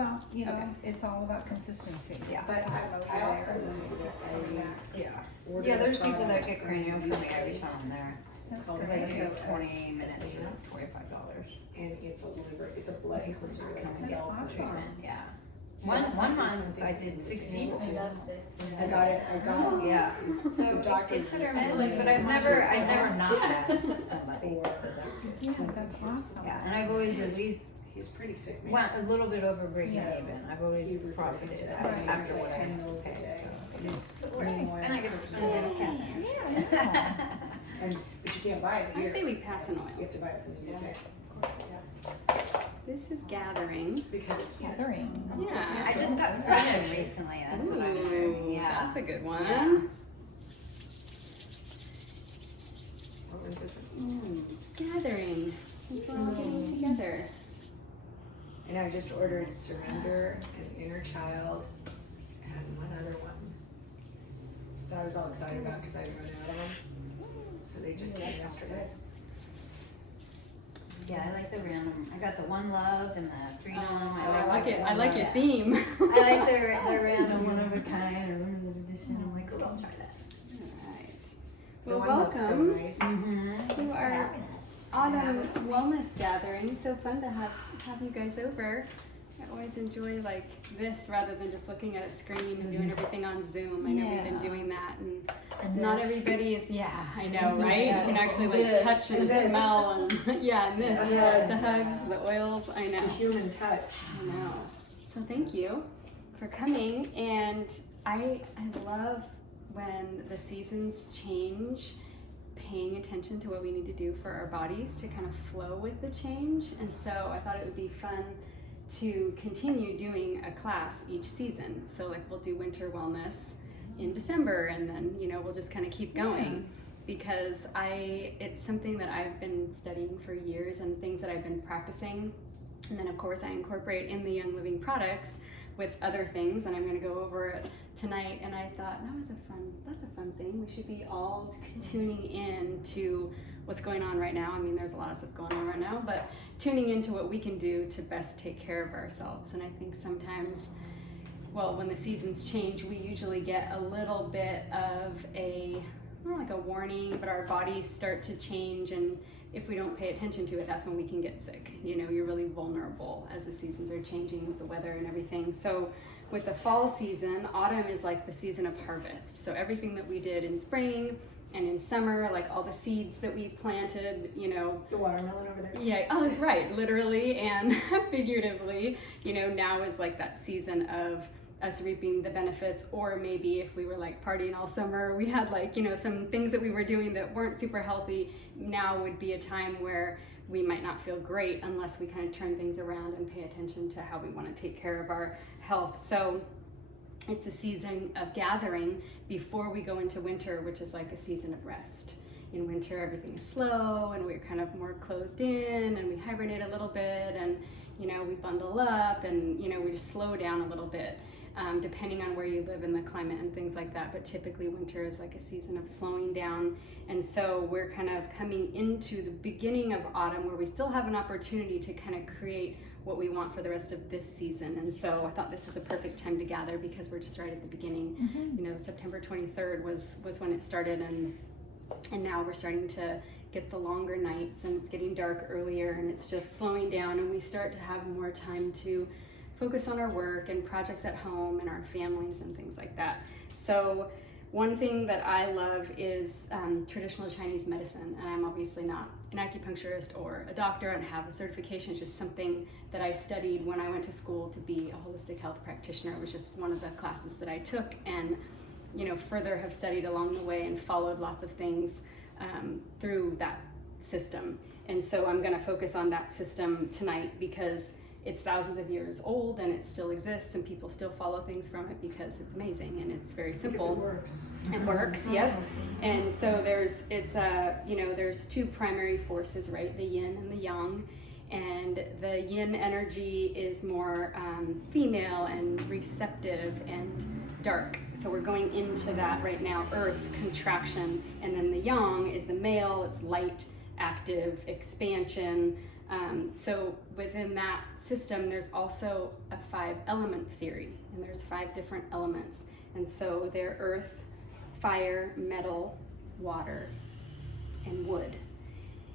Well, you know, Okay. it's all about consistency. Yeah. But I also ordered Yeah, there's a people that product get cranial from me every time I'm there. That's called Cause I great. do SOS 20 minutes for $45. and it's a liver, it's a blood People just come and That's get awesome. treatment, yeah. One month I did 6 people. I love this. I got it, Yeah, so The doctor- it's hit or miss, but I've never not had somebody, so that's good. Yeah, that's awesome. Yeah, and I've always at least He's pretty sick, man. went a little bit over breaking Yeah. even. I've always profited Right. after what I 10 mils a pay, day. so It's it works. And I get to spend it on cash. Yeah. And, but you can't buy it I here. say we pass an You oil. have to buy it from the UK. This is gathering. Because Gathering. Yeah. I just got fronted recently, that's what I'm hearing, Ooh, yeah. that's a good one. Yeah. what was this? Gathering. We're all getting together. And I just ordered Surrender and Inner Child and one other one that I was all excited about because I run out of them. So they just came yesterday. Yeah, I like the random, I got the One Love and the Freedom. I like it. I like your Yeah. theme. I like the random one of a kind or limited edition. I'm like, oh, I'll try that. Alright. The Well, one looks so welcome nice. Mm-hmm. to our autumn wellness gathering. So fun to have you guys over. I always enjoy like this rather than just looking at a screen and doing everything on Zoom. I know we've been Yeah. doing that and And not this. everybody is, yeah, I know, right? Yeah. You can actually like This, touch and and this. smell and yeah, and this, Yes. the hugs, the oils, I know. The human touch. I know. So thank you for coming, and I love when the seasons change, paying attention to what we need to do for our bodies to kind of flow with the change. And so I thought it would be fun to continue doing a class each season. So like we'll do winter wellness in December, and then we'll just kind of keep going. Because it's something that I've been studying for years and things that I've been practicing. And then of course I incorporate in the Young Living products with other things, and I'm going to go over it tonight. And I thought that's a fun thing. We should be all tuning in to what's going on right now. I mean, there's a lot of stuff going on right now, but tuning into what we can do to best take care of ourselves. And I think sometimes, well, when the seasons change, we usually get a little bit of not like a warning, but our bodies start to change, and if we don't pay attention to it, that's when we can get sick. You're really vulnerable as the seasons are changing with the weather and everything. So with the fall season, autumn is like the season of harvest. So everything that we did in spring and in summer, like all the seeds that we planted, The watermelon over there. yeah, oh, right, literally and figuratively, now is like that season of us reaping the benefits. Or maybe if we were like partying all summer, we had like, some things that we were doing that weren't super healthy, now would be a time where we might not feel great unless we kind of turn things around and pay attention to how we want to take care of our health. So it's a season of gathering before we go into winter, which is like a season of rest. In winter, everything is slow and we're kind of more closed in, and we hibernate a little bit, and we bundle up, and we just slow down a little bit, depending on where you live in the climate and things like that. But typically winter is like a season of slowing down. And so we're kind of coming into the beginning of autumn, where we still have an opportunity to kind of create what we want for the rest of this season. And so I thought this was a perfect time to gather, because we're just right at the beginning. September 23rd was when it started, and now we're starting to get the longer nights, and it's getting dark earlier, and it's just slowing down, and we start to have more time to focus on our work and projects at home and our families and things like that. So one thing that I love is traditional Chinese medicine, and I'm obviously not an acupuncturist or a doctor. I don't have a certification. It's just something that I studied when I went to school to be a holistic health practitioner. It was just one of the classes that I took, and further have studied along the way and followed lots of things through that system. And so I'm going to focus on that system tonight, because it's thousands of years old and it still exists, and people still follow things from it because it's amazing and it's very simple. It works. It works, yep. And so there's two primary forces, right? The yin and the yang. And the yin energy is more female and receptive and dark. So we're going into that right now, earth contraction. And then the yang is the male, it's light, active, expansion, So within that system, there's also a 5-element theory, and there's 5 different elements. And so they're earth, fire, metal, water, and wood.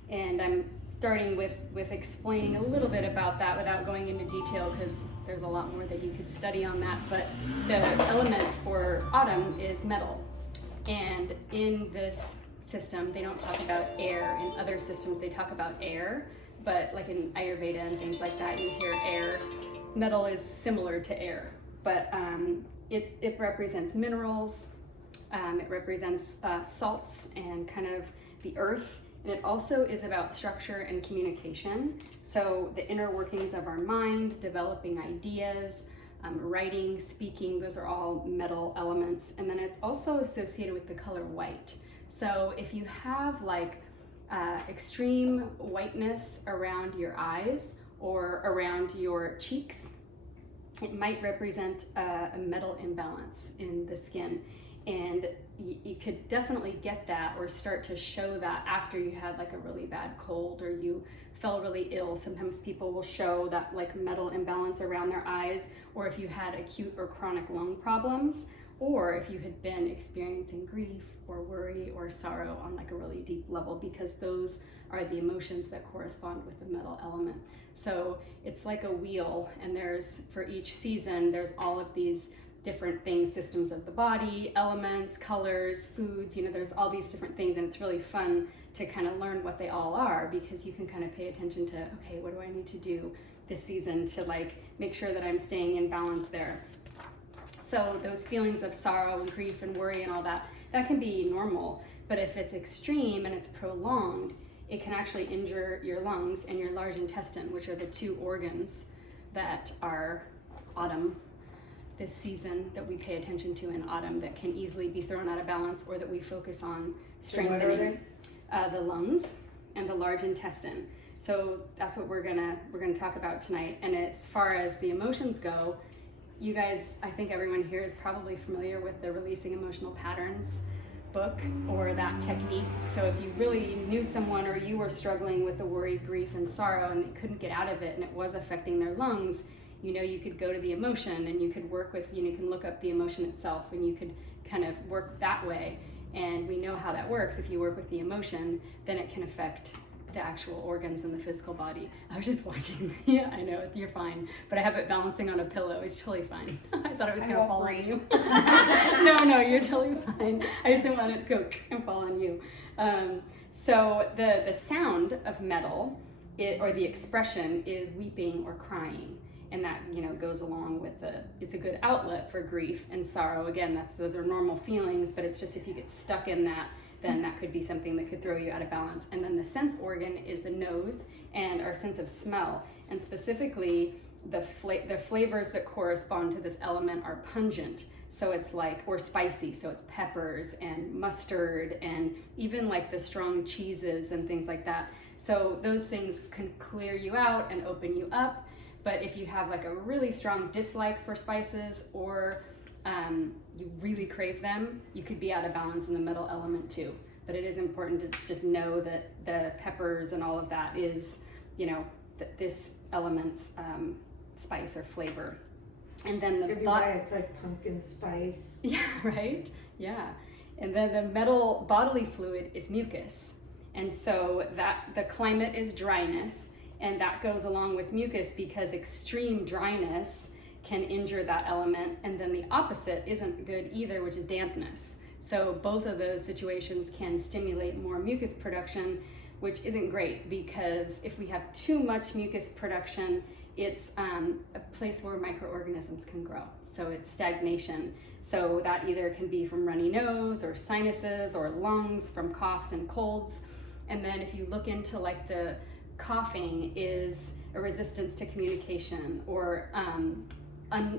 And I'm starting with explaining a little bit about that without going into detail, because there's a lot more that you could study on that. But the element for autumn is metal. And in this system, they don't talk about air. In other systems, they talk about air. But like in Ayurveda and things like that, you hear air. Metal is similar to air, but it represents minerals, it represents salts and kind of the earth, and it also is about structure and communication. So the inner workings of our mind, developing ideas, writing, speaking, those are all metal elements. And then it's also associated with the color white. So if you have like extreme whiteness around your eyes or around your cheeks, it might represent a metal imbalance in the skin. And you could definitely get that or start to show that after you had like a really bad cold or you fell really ill. Sometimes people will show that like metal imbalance around their eyes, or if you had acute or chronic lung problems, or if you had been experiencing grief or worry or sorrow on like a really deep level, because those are the emotions that correspond with the metal element. So it's like a wheel, and there's, for each season, there's all of these different things, systems of the body, elements, colors, foods, there's all these different things, and it's really fun to kind of learn what they all are, because you can kind of pay attention to, okay, what do I need to do this season to like make sure that I'm staying in balance there. So those feelings of sorrow and grief and worry and all that, that can be normal, but if it's extreme and it's prolonged, it can actually injure your lungs and your large intestine, which are the 2 organs that are autumn, this season that we pay attention to in autumn, that can easily be thrown out of balance, or that we focus on strengthening. The lungs and the large intestine. So that's what we're gonna talk about tonight. And as far as the emotions go, you guys, I think everyone here is probably familiar with the Releasing Emotional Patterns book or that technique. So if you really knew someone, or you were struggling with the worry, grief, and sorrow, and they couldn't get out of it and it was affecting their lungs, you could go to the emotion and you could work with, you can look up the emotion itself and you could kind of work that way. And we know how that works. If you work with the emotion, then it can affect the actual organs in the physical body. I was just watching. Yeah, I know, you're fine. But I have it balancing on a pillow. It's totally fine. I thought it was going to fall on you. No, you're totally fine. I just didn't want it to go and fall on you. So the sound of metal, or the expression, is weeping or crying. And that, goes along with it's a good outlet for grief and sorrow. Again, those are normal feelings, but it's just if you get stuck in that, then that could be something that could throw you out of balance. And then the sense organ is the nose and our sense of smell. And specifically, the flavors that correspond to this element are pungent. So it's or spicy. So it's peppers and mustard and even like the strong cheeses and things like that. So those things can clear you out and open you up. But if you have like a really strong dislike for spices, or you really crave them, you could be out of balance in the metal element too. But it is important to just know that the peppers and all of that is, this element's spice or flavor. And then the it's like pumpkin spice. Yeah, right? Yeah. And then the metal bodily fluid is mucus. And so that the climate is dryness. And that goes along with mucus, because extreme dryness can injure that element. And then the opposite isn't good either, which is dampness. So both of those situations can stimulate more mucus production, which isn't great, because if we have too much mucus production, it's a place where microorganisms can grow. So it's stagnation. So that either can be from runny nose or sinuses, or lungs from coughs and colds. And then if you look into like the coughing is a resistance to communication, or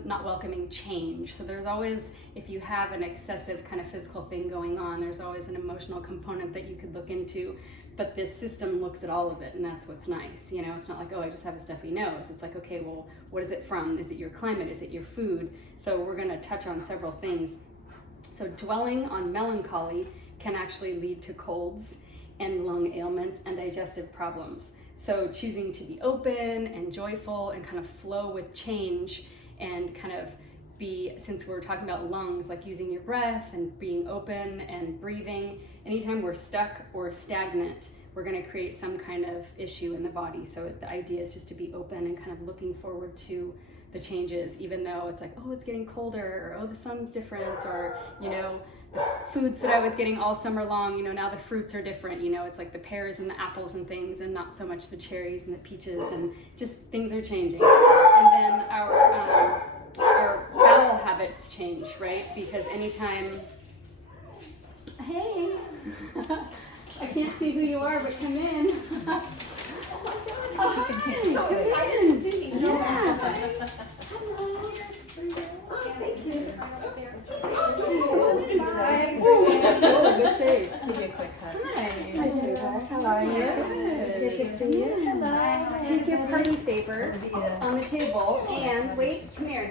not welcoming change. So there's always, if you have an excessive kind of physical thing going on, there's always an emotional component that you could look into. But this system looks at all of it, and that's what's nice. It's not like, oh, I just have a stuffy nose. It's like, okay, well, what is it from? Is it your climate? Is it your food? So we're going to touch on several things. So dwelling on melancholy can actually lead to colds and lung ailments and digestive problems. So choosing to be open and joyful and kind of flow with change and kind of be, since we're talking about lungs, like using your breath and being open and breathing. Anytime we're stuck or stagnant, we're going to create some kind of issue in the body. So the idea is just to be open and kind of looking forward to the changes, even though it's like, oh, it's getting colder, or oh, the sun's different, or, you know, the foods that I was getting all summer long, you know, now the fruits are different, you know, it's like the pears and the apples and things, and not so much the cherries and the peaches, and just things are changing. And then our bowel habits change, right? Because anytime, hey, I can't see who you are, but come in. Oh, hi. So excited to see you. Yeah. Hello. Oh, thank you. Oh, good save. Give you a quick hug. Hi, sweetheart. How are you? Good to see you. Hello. Take your party favor on the table and wait, come here.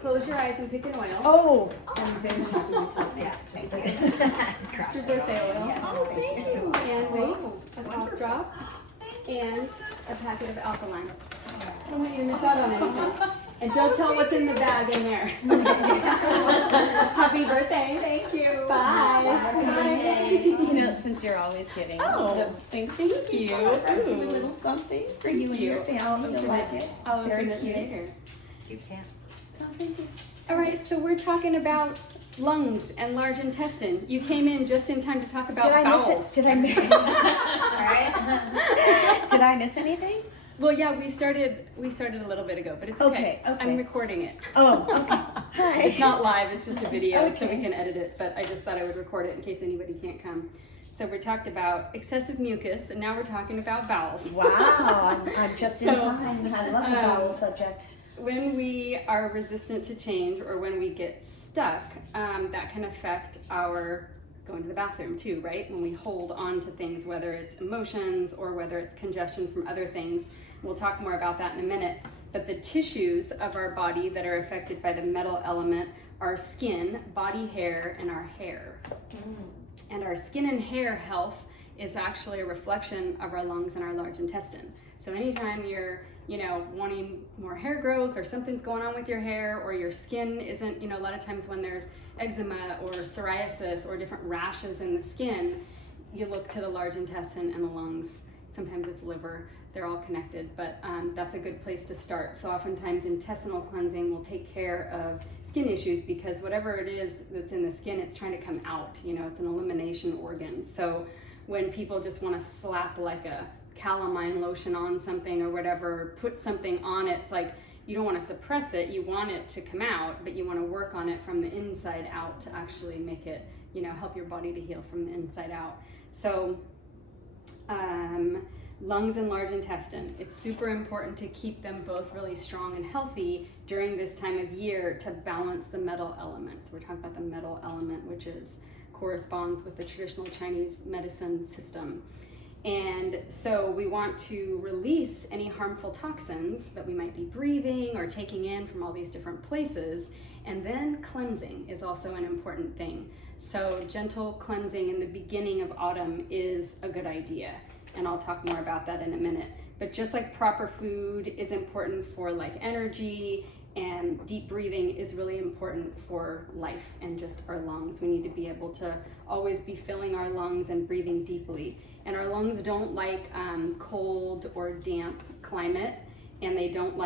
Close your eyes and pick an oil. Oh. And then just Yeah, thank you. your birthday oil. Oh, thank you. And wait, a cough drop and a packet of alkaline. I don't want you to miss out on anything. And don't tell what's in the bag in there. Happy birthday. Thank you. Bye. Bye. You know, since you're always getting Oh, thank you. I brought you a little something for you and your family. You'll like it. I'll Very open it cute. later. You can. Oh, thank you. All right, so we're talking about lungs and large intestine. You came in just in time to talk about Did I miss bowels. it? Did I miss? Did I miss anything? Well, yeah, we started a little bit ago, but it's okay. Okay, okay. I'm recording it. Oh, okay. Hi. It's not live, it's just a video, so we Okay. can edit it, but I just thought I would record it in case anybody can't come. So we talked about excessive mucus, and now we're talking about bowels. Wow, I'm just in So, time. I love the bowel subject. When we are resistant to change, or when we get stuck, that can affect our going to the bathroom too, right? When we hold on to things, whether it's emotions or whether it's congestion from other things. We'll talk more about that in a minute. But the tissues of our body that are affected by the metal element are skin, body hair, and our hair. And our skin and hair health is actually a reflection of our lungs and our large intestine. So anytime you're, you know, wanting more hair growth, or something's going on with your hair, or your skin isn't, you know, a lot of times when there's eczema or psoriasis or different rashes in the skin, you look to the large intestine and the lungs. Sometimes it's liver. They're all connected, but that's a good place to start. So oftentimes intestinal cleansing will take care of skin issues, because whatever it is that's in the skin, it's trying to come out. You know, it's an elimination organ. So when people just want to slap like a calamine lotion on something or whatever, put something on it, it's like you don't want to suppress it. You want it to come out, but you want to work on it from the inside out to actually make it, you know, help your body to heal from the inside out. So lungs and large intestine. It's super important to keep them both really strong and healthy during this time of year to balance the metal elements. We're talking about the metal element, which corresponds with the traditional Chinese medicine system. And so we want to release any harmful toxins that we might be breathing or taking in from all these different places. And then cleansing is also an important thing. So gentle cleansing in the beginning of autumn is a good idea. And I'll talk more about that in a minute. But just like proper food is important for like energy, and deep breathing is really important for life and just our lungs. We need to be able to always be filling our lungs and breathing deeply. And our lungs don't like cold or damp climate, and they don't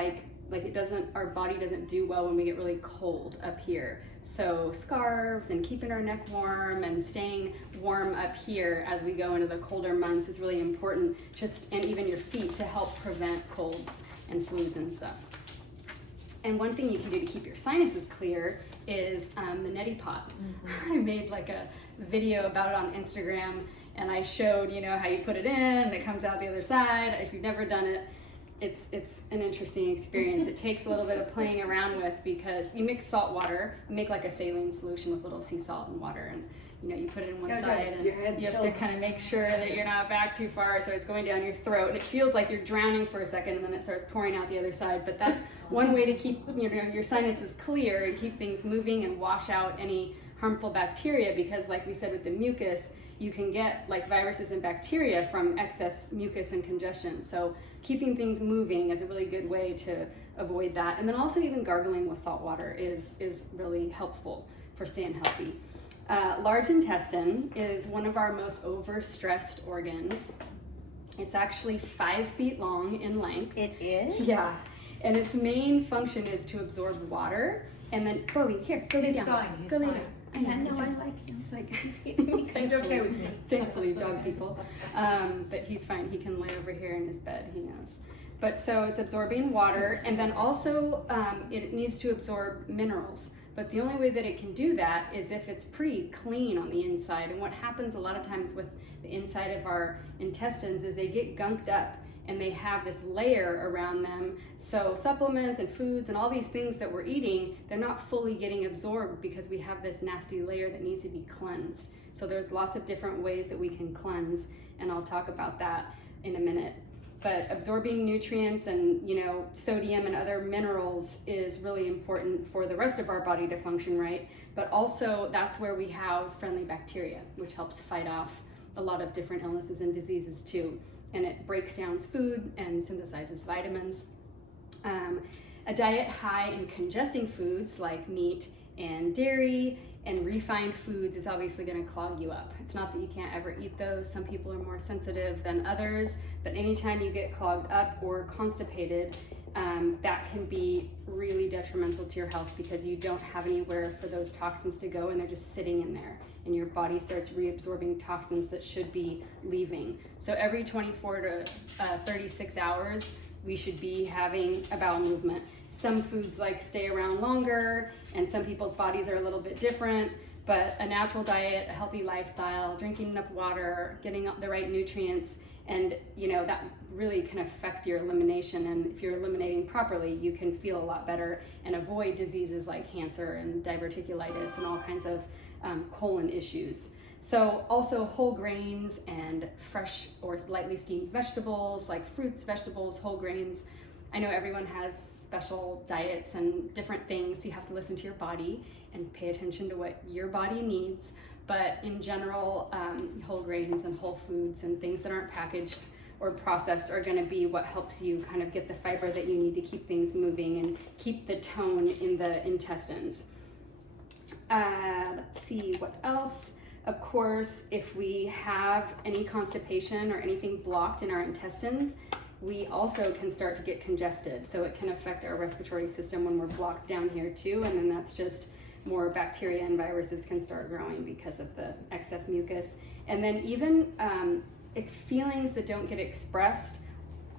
our body doesn't do well when we get really cold up here. So scarves and keeping our neck warm and staying warm up here as we go into the colder months is really important, and even your feet, to help prevent colds and flus and stuff. And one thing you can do to keep your sinuses clear is the Neti Pot. I made like a video about it on Instagram, and I showed, you know, how you put it in and it comes out the other side. If you've never done it, it's an interesting experience. It takes a little bit of playing around with, because you mix salt water, you make like a saline solution with a little sea salt and water, and you know, you put it in one side, and you have to kind of make sure that you're not back too far, so it's going down your throat, and it feels like you're drowning for a second, and then it starts pouring out the other side. But that's one way to keep, you know, your sinuses clear and keep things moving and wash out any harmful bacteria, because like we said with the mucus, you can get like viruses and bacteria from excess mucus and congestion. So keeping things moving is a really good way to avoid that. And then also even gargling with salt water is really helpful for staying healthy. Large intestine is one of our most overstressed organs. It's actually 5 feet long in length. It is? Yeah. And its main function is to absorb water. And then, Chloe, here, go lay He's down. fine, he's Go lay fine. down. I know, I like him. He's like, He's okay with me. thankfully, dog people. But he's fine. He can lay over here in his bed. He knows. But so it's absorbing water, and then also it needs to absorb minerals. But the only way that it can do that is if it's pretty clean on the inside. And what happens a lot of times with the inside of our intestines is they get gunked up and they have this layer around them. So supplements and foods and all these things that we're eating, they're not fully getting absorbed because we have this nasty layer that needs to be cleansed. So there's lots of different ways that we can cleanse, and I'll talk about that in a minute. But absorbing nutrients and, you know, sodium and other minerals is really important for the rest of our body to function right. But also that's where we house friendly bacteria, which helps fight off a lot of different illnesses and diseases too. And it breaks down food and synthesizes vitamins. A diet high in congesting foods like meat and dairy and refined foods is obviously going to clog you up. It's not that you can't ever eat those. Some people are more sensitive than others, but anytime you get clogged up or constipated, that can be really detrimental to your health because you don't have anywhere for those toxins to go and they're just sitting in there, and your body starts reabsorbing toxins that should be leaving. So every 24 to 36 hours, we should be having a bowel movement. Some foods like stay around longer, and some people's bodies are a little bit different, but a natural diet, a healthy lifestyle, drinking enough water, getting the right nutrients, and you know, that really can affect your elimination. And if you're eliminating properly, you can feel a lot better and avoid diseases like cancer and diverticulitis and all kinds of colon issues. So also whole grains and fresh or lightly steamed vegetables like fruits, vegetables, whole grains. I know everyone has special diets and different things. You have to listen to your body and pay attention to what your body needs. But in general, whole grains and whole foods and things that aren't packaged or processed are going to be what helps you kind of get the fiber that you need to keep things moving and keep the tone in the intestines. Let's see, what else? Of course, if we have any constipation or anything blocked in our intestines, we also can start to get congested. So it can affect our respiratory system when we're blocked down here too, and then that's just more bacteria and viruses can start growing because of the excess mucus. And then even feelings that don't get expressed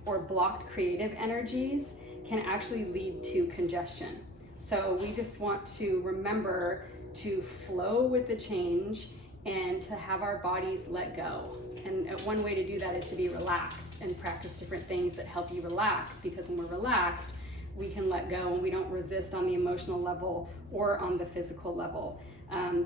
or blocked creative energies can actually lead to congestion. So we just want to remember to flow with the change and to have our bodies let go. And one way to do that is to be relaxed and practice different things that help you relax, because when we're relaxed, we can let go and we don't resist on the emotional level or on the physical level.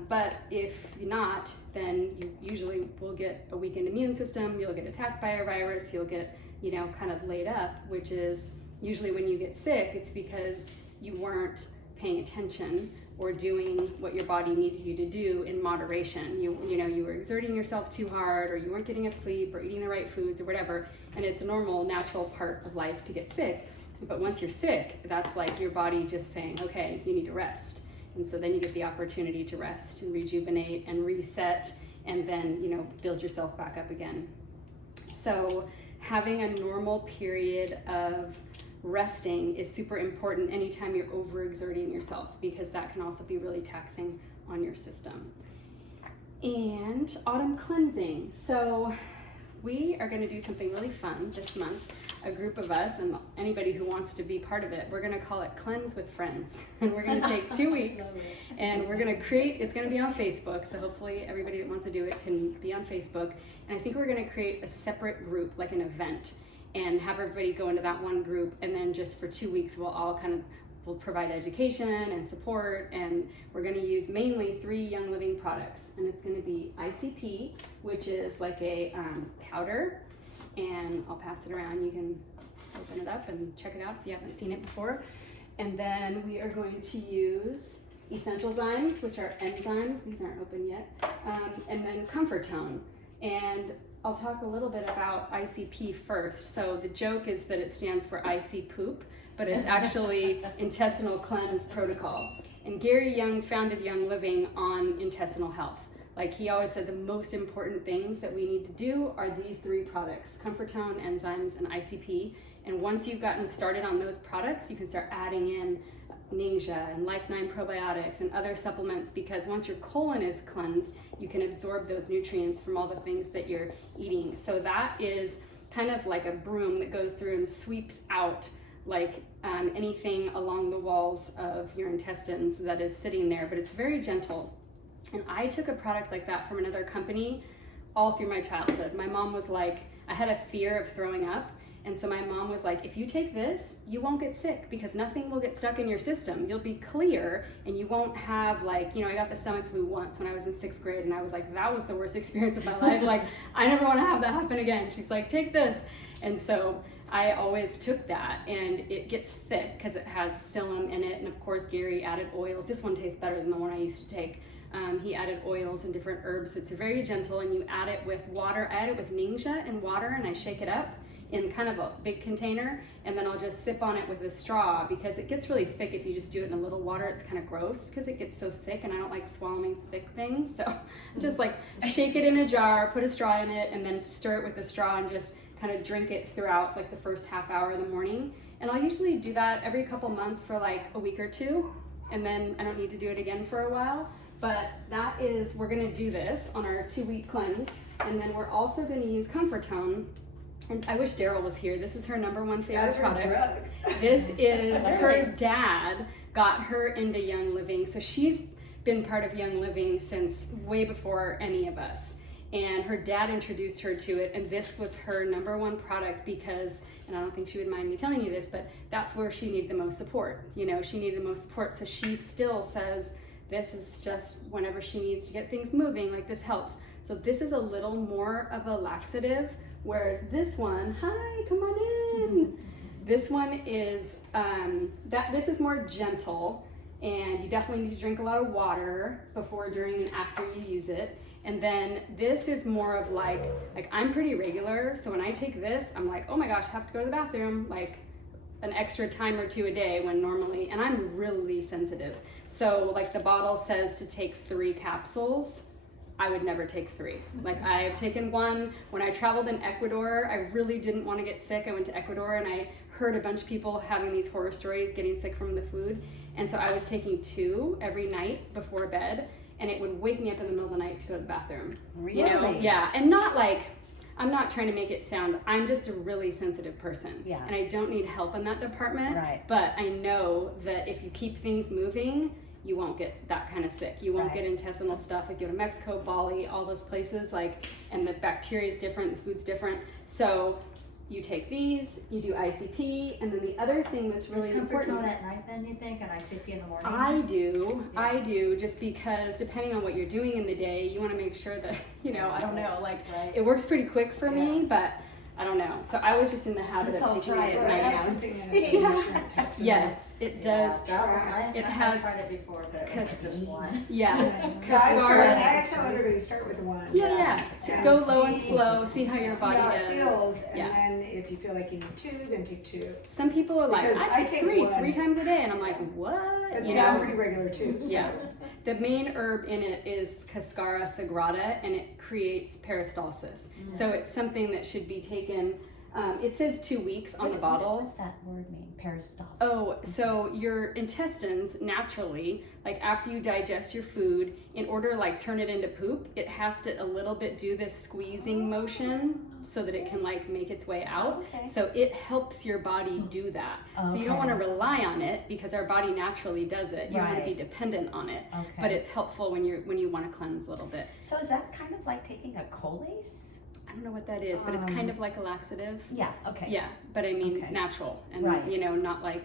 But if not, then you usually will get a weakened immune system, you'll get attacked by a virus, you'll get, you know, kind of laid up, which is usually when you get sick, it's because you weren't paying attention or doing what your body needed you to do in moderation. You know, you were exerting yourself too hard, or you weren't getting enough sleep, or eating the right foods or whatever. And it's a normal, natural part of life to get sick. But once you're sick, that's like your body just saying, okay, you need to rest. And so then you get the opportunity to rest and rejuvenate and reset, and then, you know, build yourself back up again. So having a normal period of resting is super important anytime you're overexerting yourself, because that can also be really taxing on your system. And autumn cleansing. So we are going to do something really fun this month. A group of us, and anybody who wants to be part of it, we're going to call it Cleanse with Friends. And we're going to take 2 weeks, and we're going to create, it's going to be on Facebook, so hopefully everybody that wants to do it can be on Facebook. And I think we're going to create a separate group, like an event, and have everybody go into that one group, and then just for 2 weeks we'll provide education and support, and we're going to use mainly 3 Young Living products. And it's going to be ICP, which is like a powder, and I'll pass it around. You can open it up and check it out if you haven't seen it before. And then we are going to use Essential Zymes, which are enzymes. These aren't open yet. And then Comfort Tone. And I'll talk a little bit about ICP first. So the joke is that it stands for IC poop, but it's actually Intestinal Cleanse Protocol. And Gary Young founded Young Living on intestinal health. Like he always said, the most important things that we need to do are these 3 products, Comfort Tone, Enzymes, and ICP. And once you've gotten started on those products, you can start adding in Ningxia and Life 9 probiotics and other supplements, because once your colon is cleansed, you can absorb those nutrients from all the things that you're eating. So that is kind of like a broom that goes through and sweeps out like anything along the walls of your intestines that is sitting there, but it's very gentle. And I took a product like that from another company all through my childhood. My mom was like, I had a fear of throwing up. And so my mom was like, if you take this, you won't get sick because nothing will get stuck in your system. You'll be clear and you won't have like, I got the stomach flu once when I was in 6th grade and I was like, that was the worst experience of my life. Like, I never want to have that happen again. She's like, take this. And so I always took that, and it gets thick because it has psyllium in it. And of course, Gary added oils. This one tastes better than the one I used to take. He added oils and different herbs. So it's very gentle, and you add it with water. I add it with Ningxia and water, and I shake it up in kind of a big container, and then I'll just sip on it with a straw because it gets really thick if you just do it in a little water. It's kind of gross because it gets so thick, and I don't like swallowing thick things. So just like shake it in a jar, put a straw in it, and then stir it with the straw and just kind of drink it throughout like the first half hour of the morning. And I'll usually do that every couple months for like a week or 2, and then I don't need to do it again for a while. But that is, we're gonna do this on our 2-week cleanse, and then we're also gonna use Comfort Tone. And I wish Daryl was here. This is her #1 favorite That's her product. drug. This is her dad got her into Young Living. So she's been part of Young Living since way before any of us. And her dad introduced her to it, and this was her #1 product because, and I don't think she would mind me telling you this, but that's where she needed the most support. She needed the most support. So she still says this is just whenever she needs to get things moving, like this helps. So this is a little more of a laxative, whereas this one, hi, come on in. This one is, this is more gentle, and you definitely need to drink a lot of water before, during, and after you use it. And then this is more of like I'm pretty regular, so when I take this, I'm like, oh my gosh, I have to go to the bathroom, like an extra time or 2 a day when normally, and I'm really sensitive. So like the bottle says to take 3 capsules. I would never take 3. Like I've taken 1 when I traveled in Ecuador. I really didn't want to get sick. I went to Ecuador and I heard a bunch of people having these horror stories getting sick from the food. And so I was taking 2 every night before bed, and it would wake me up in the middle of the night to go to the bathroom. Really? Yeah. And not like, I'm not trying to make it sound, I'm just a really sensitive person. Yeah. And I don't need help in that department. Right. But I know that if you keep things moving, you won't get that kind of sick. You won't Right. get intestinal stuff. Like you go to Mexico, Bali, all those places, like, and the bacteria is different, the food's different. So you take these, you do ICP, and then the other thing that's really Is Comfort important. Tone at night then, you think, and ICP in the morning? I do, just because depending on what you're doing in the day, you want to make sure that, I don't know, like Right. it works pretty quick for me, but I don't know. So I was just in the habit Let's of all taking try it it. at Right, night. that's something in it. Yes, it does. It has- has tried it before, but it was just 1. Yeah. I tell everybody to start with 1. Yeah. And Go low and see- slow, see how your see body how it does. feels, Yeah. and then if you feel like you need 2, then take 2. Some people are like, Because I take 3 1. times a day, and I'm like, what? But You I'm know? pretty regular too. So. Yeah. The main herb in it is Cascara sagrada, and it creates peristalsis. So it's something that should be taken. It says 2 weeks on the bottle. What's that word mean? Peristalsis. Oh, so your intestines naturally, like after you digest your food, in order to like turn it into poop, it has to a little bit do this squeezing motion so that it can like make its way out. Okay. So it helps your body do that. So you don't want to rely on it because our body naturally does it. You don't want to be Right. dependent on it. Okay. But it's helpful when you want to cleanse a little bit. So is that kind of like taking a colace? I don't know what that is, but it's kind of like a laxative. Yeah. Okay. Yeah, but I mean Okay. natural and Right. not like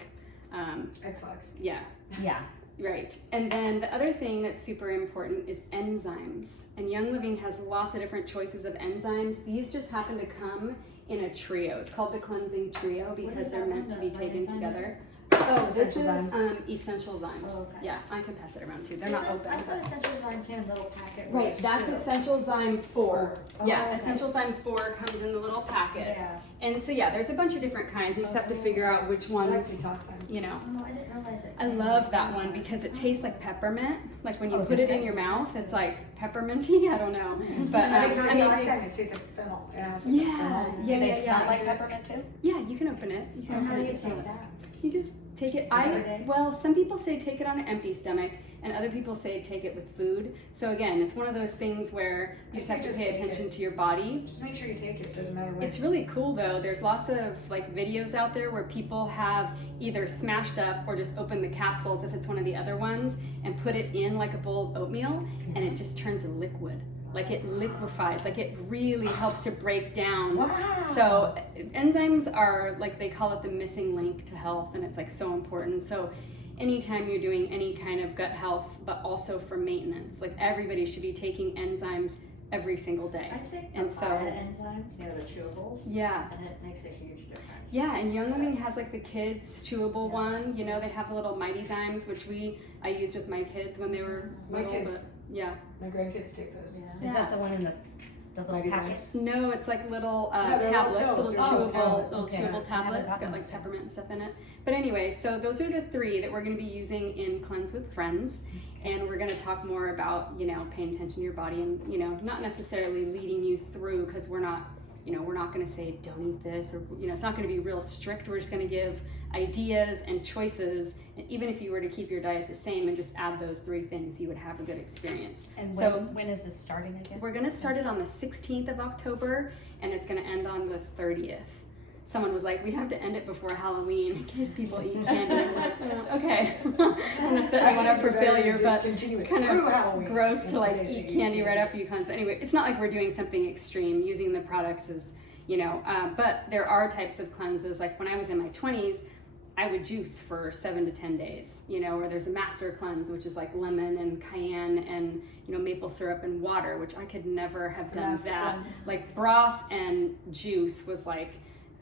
X-Lax. yeah. Yeah. Right. And then the other thing that's super important is enzymes. And Young Living has lots of different choices of enzymes. These just happen to come in a trio. It's called the cleansing trio because is they're that meant one? to be What taken enzyme is together. Oh, this Essential is Zymes. Essential Zymes. Oh, okay. Yeah, I can pass it around too. They're not open. I thought But... Essential Zyme came in a little packet. Right, rich, that's too. Essential Zyme 4. Yeah, okay. Essential Zyme 4 comes in the little packet. Yeah. And so yeah, there's a bunch of different kinds. You just have to figure out which I ones, like detoxing. you know. Oh, I didn't realize it. I love that one because it tastes like peppermint. Like when you Oh, put this it in does? your mouth, it's like pepperminty. I don't know, but I think I mean, last time it tastes like fennel. It has like yeah, fennel. Do yeah, they yeah, smell yeah. like peppermint too? Yeah, you can open it. You can And how open do it. you Smell take it. that? You just take it. Every day? Well, some people say take it on an empty stomach, and other people say take it with food. So again, it's one of those things where you just have to Just pay take attention it. to your body. Just make sure you take it. Doesn't matter when. It's really cool though. There's lots of like videos out there where people have either smashed up or just opened the capsules if it's one of the other ones and put it in like a bowl of oatmeal and it just turns a liquid. Like it liquefies, like it really helps to break down. Wow. So enzymes are like, they call it the missing link to health, and it's like so important. So anytime you're doing any kind of gut health, but also for maintenance, like everybody should be taking enzymes every single day. I take And papaya so- enzymes, you know, the chewables, Yeah. and it makes a huge difference. Yeah, and Young Living has like the kids chewable one. You know, they have the little Mighty Zymes, which I used with my kids when they were My little. kids. But yeah, My grandkids take those. Yeah. Is that the one in the little Mighty packet? no, it's like little No, they're little tablets, pills. little They're chewable, little tablets. little Okay. chewable I haven't tablets. It's gotten got like those. peppermint and stuff in it. But anyway, so those are the 3 that we're going to be using in Cleanse with Friends, and we're going to talk more about, you know, paying attention to your body and, you know, not necessarily leading you through, because we're not going to say don't eat this, or, you know, it's not going to be real strict. We're just going to give ideas and choices, and even if you were to keep your diet the same and just add those 3 things, you would have a good experience. And So- when is this starting again? We're gonna start it on the 16th of October, and it's gonna end on the 30th. Someone was like, we have to end it before Halloween in case people eat candy. I'm like, okay. I'm gonna set everyone up for failure, but continue it kind through of Halloween. gross to like Yes, eat you candy can. right after you cleanse. But anyway, it's not like we're doing something extreme. Using the products is, you know, but there are types of cleanses. Like when I was in my 20s, I would juice for 7 to 10 days, you know, or there's a master cleanse, which is like lemon and cayenne and, you know, maple syrup and water, which I could never have The done master that. cleanse. Like broth and juice was like,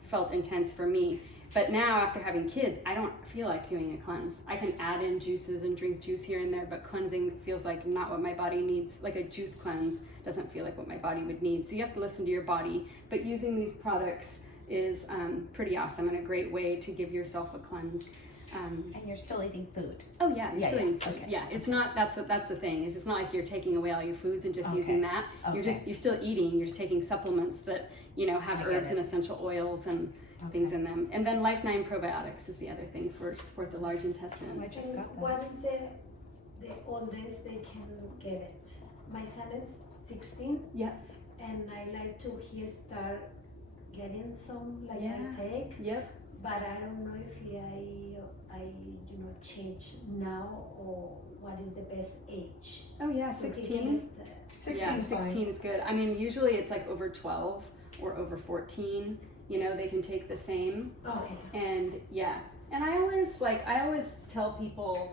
felt intense for me. But now after having kids, I don't feel like doing a cleanse. I can add in juices and drink juice here and there, but cleansing feels like not what my body needs. Like a juice cleanse doesn't feel like what my body would need. So you have to listen to your body, but using these products is pretty awesome and a great way to give yourself a cleanse. And you're still eating food. Oh yeah, you're Yeah, still yeah, eating food. okay. Yeah, it's not. That's the thing is it's not like you're taking away all your foods and just using that. Okay. You're still eating. You're just taking supplements that, you know, have I get herbs it. and essential oils and things in them. And then Life 9 probiotics is the other thing for support the large intestine. I just got that. What is the oldest they can get it? My son is 16. Yeah. And I like to he start getting some like Yeah. I take, Yep. but I don't know if I you know change now or what is the best age. Oh yeah, So he can 16. start. 16's Yeah, fine. 16 is good. I mean, usually it's like over 12 or over 14. You know, they can take the same. Okay. And yeah, and I always tell people,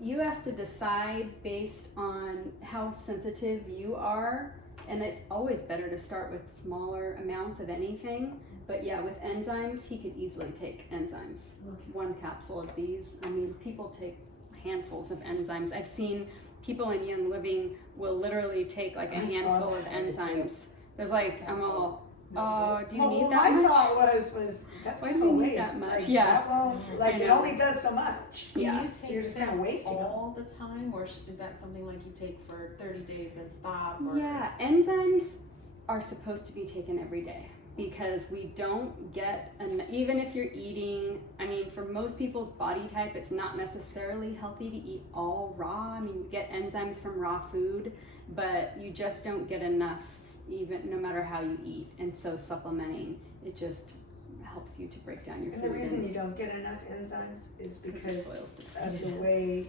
you have to decide based on how sensitive you are, and it's always better to start with smaller amounts of anything. But yeah, with enzymes, he could easily take enzymes. Okay. 1 capsule of these. I mean, people take handfuls of enzymes. I've seen people in Young Living will literally take like a I saw handful of that. enzymes. There's like, I'm all, oh, do you Well, need my that much? thought was that's Why kind do of you a need waste. that much? Like, Yeah. that won't- like I it know. only does so much. Do Yeah. you So take you're just kinda them wasting them. all the time, or is that something like you take for 30 days and stop? Or Yeah, enzymes are supposed to be taken every day because we don't get, even if you're eating, I mean, for most people's body type, it's not necessarily healthy to eat all raw. I mean, you get enzymes from raw food, but you just don't get enough, even no matter how you eat. And so supplementing, it just helps you to break down your And food. the reason you don't get enough enzymes is the because soil's of depleted. the way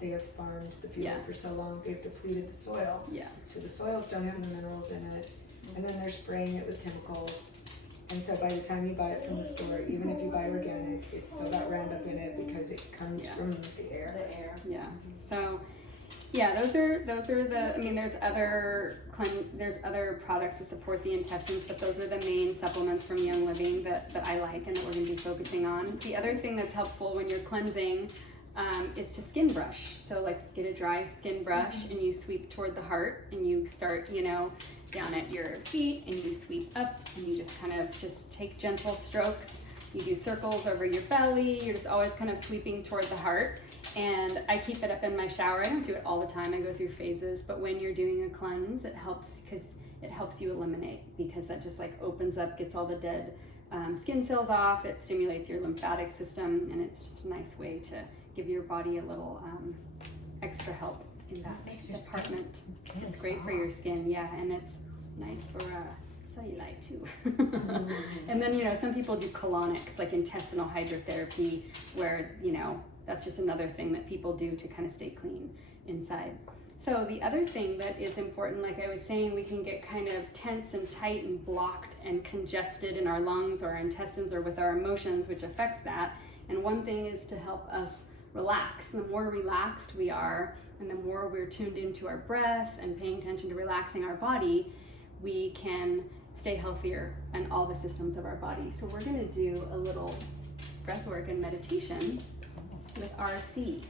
they have farmed the fields Yeah. for so long. They've depleted the soil. Yeah. So the soils don't have the minerals in it, and then they're spraying it with chemicals. And so by the time you buy it from the store, even if you buy organic, it's still got Roundup in it because it comes Yeah. from the air. the air? Yeah. So, Yeah, those are the. I mean, there's other products to support the intestines, but those are the main supplements from Young Living that I like and that we're going to be focusing on. The other thing that's helpful when you're cleansing is to skin brush. So like get a dry skin brush and you sweep toward the heart and you start, down at your feet and you sweep up and you just kind of just take gentle strokes. You do circles over your belly. You're just always kind of sweeping toward the heart. And I keep it up in my shower. I don't do it all the time. I go through phases. But when you're doing a cleanse, it helps because it helps you eliminate, because that just like opens up, gets all the dead skin cells off. It stimulates your lymphatic system, and it's just a nice way to give your body a little extra help in that department. It's great for your skin, yeah, and it's nice for cellulite too. And then, some people do colonics, like intestinal hydrotherapy, where, that's just another thing that people do to kind of stay clean inside. So the other thing that is important, like I was saying, we can get kind of tense and tight and blocked and congested in our lungs or our intestines or with our emotions, which affects that. And one thing is to help us relax. The more relaxed we are and the more we're tuned into our breath and paying attention to relaxing our body, we can stay healthier in all the systems of our body. So we're going to do a little breath work and meditation with RC.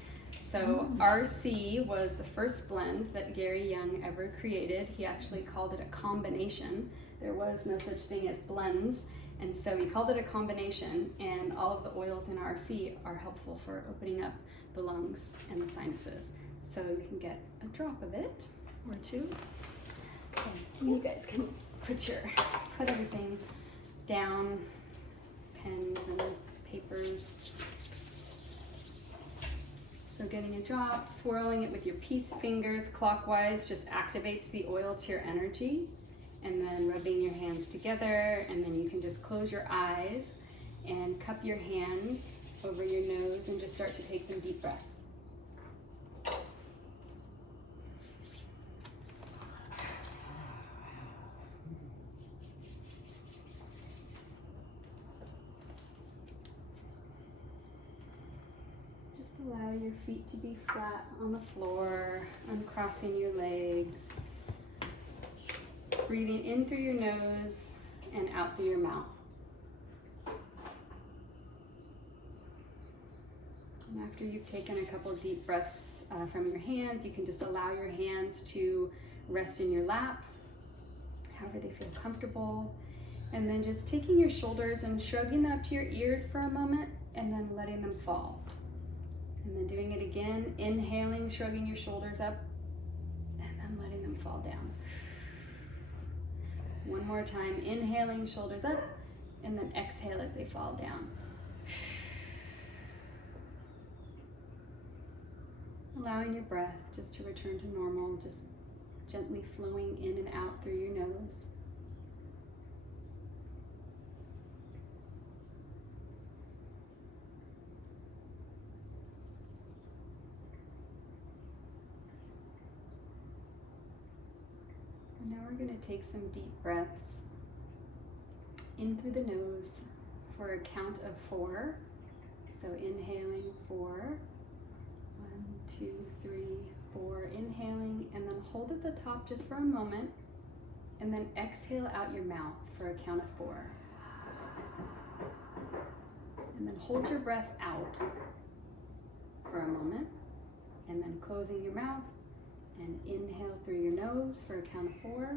So RC was the first blend that Gary Young ever created. He actually called it a combination. There was no such thing as blends. And so he called it a combination, and all of the oils in RC are helpful for opening up the lungs and the sinuses. So you can get a drop of it or two. Okay. You guys can put everything down, pens and papers. So getting a drop, swirling it with your peace fingers clockwise just activates the oil to your energy. And then rubbing your hands together, and then you can just close your eyes and cup your hands over your nose and just start to take some deep breaths. Just allow your feet to be flat on the floor, uncrossing your legs. Breathing in through your nose and out through your mouth. And after you've taken a couple deep breaths from your hands, you can just allow your hands to rest in your lap, however they feel comfortable. And then just taking your shoulders and shrugging them up to your ears for a moment and then letting them fall. And then doing it again, inhaling, shrugging your shoulders up, and then letting them fall down. One more time, inhaling, shoulders up, and then exhale as they fall down. Allowing your breath just to return to normal, just gently flowing in and out through your nose. And now we're going to take some deep breaths in through the nose for a count of 4. So inhaling 4, 1, 2, 3, 4, inhaling, and then hold at the top just for a moment, and then exhale out your mouth for a count of 4. And then hold your breath out for a moment, and then closing your mouth. And inhale through your nose for a count of 4.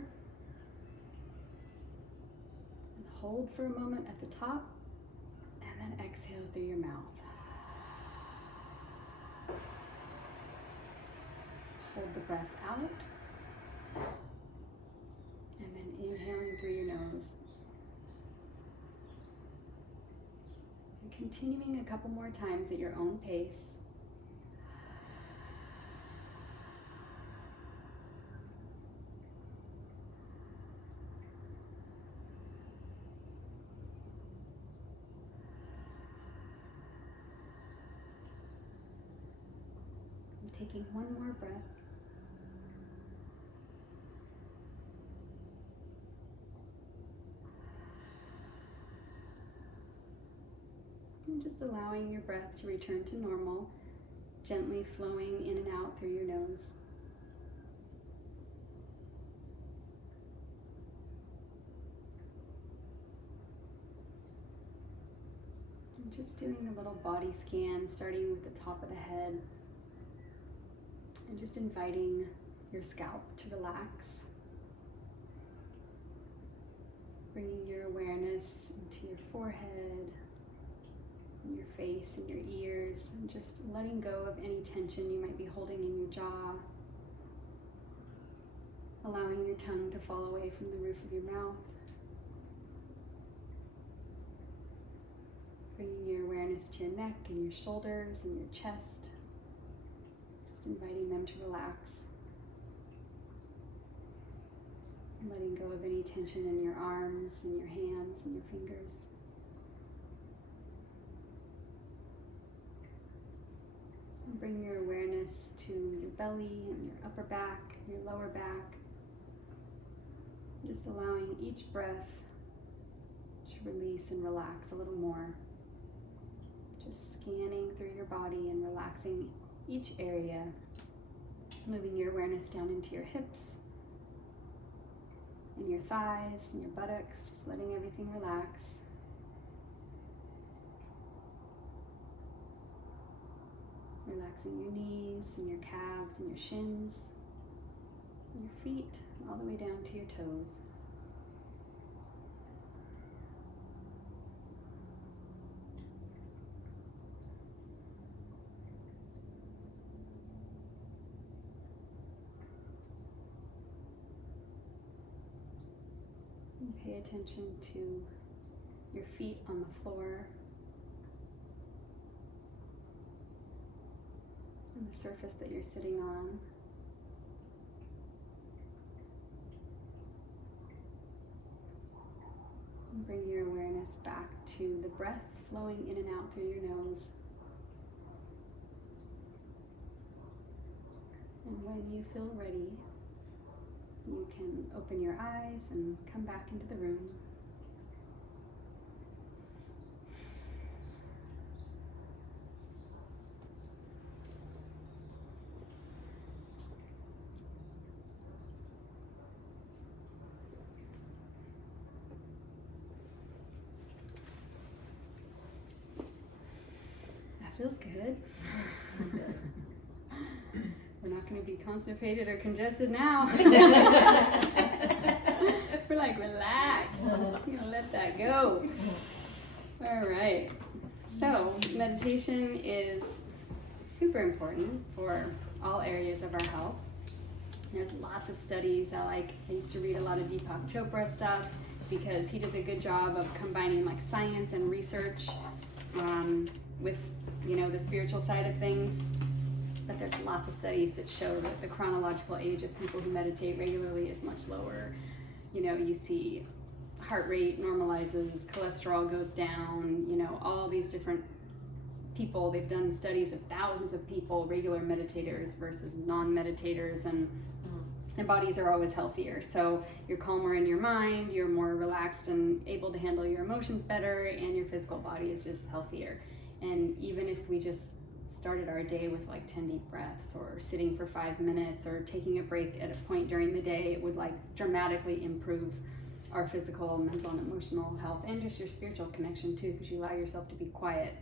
And hold for a moment at the top. And then exhale through your mouth. Hold the breath out. And then inhaling through your nose. And continuing a couple more times at your own pace. Taking one more breath. And just allowing your breath to return to normal, gently flowing in and out through your nose. Just doing a little body scan, starting with the top of the head, and just inviting your scalp to relax. Bringing your awareness into your forehead, and your face and your ears, and just letting go of any tension you might be holding in your jaw. Allowing your tongue to fall away from the roof of your mouth. Bringing your awareness to your neck and your shoulders and your chest. Just inviting them to relax. And letting go of any tension in your arms and your hands and your fingers. And bring your awareness to your belly and your upper back, your lower back. Just allowing each breath to release and relax a little more. Just scanning through your body and relaxing each area. Moving your awareness down into your hips and your thighs and your buttocks. Just letting everything relax. Relaxing your knees and your calves and your shins. And your feet all the way down to your toes. And pay attention to your feet on the floor and the surface that you're sitting on. And bring your awareness back to the breath flowing in and out through your nose. And when you feel ready, you can open your eyes and come back into the room. Feels good. We're not going to be constipated or congested now. We're like, relax. I'm going to let that go. All right. So, meditation is super important for all areas of our health. There's lots of studies. I used to read a lot of Deepak Chopra stuff because he does a good job of combining like science and research with the spiritual side of things. But there's lots of studies that show that the chronological age of people who meditate regularly is much lower. You see heart rate normalizes, cholesterol goes down, all these different people. They've done studies of thousands of people, regular meditators versus non-meditators, and their bodies are always healthier. So you're calmer in your mind, you're more relaxed and able to handle your emotions better, and your physical body is just healthier. And even if we just started our day with like 10 deep breaths or sitting for 5 minutes or taking a break at a point during the day, it would like dramatically improve our physical, mental, and emotional health, and just your spiritual connection too, because you allow yourself to be quiet.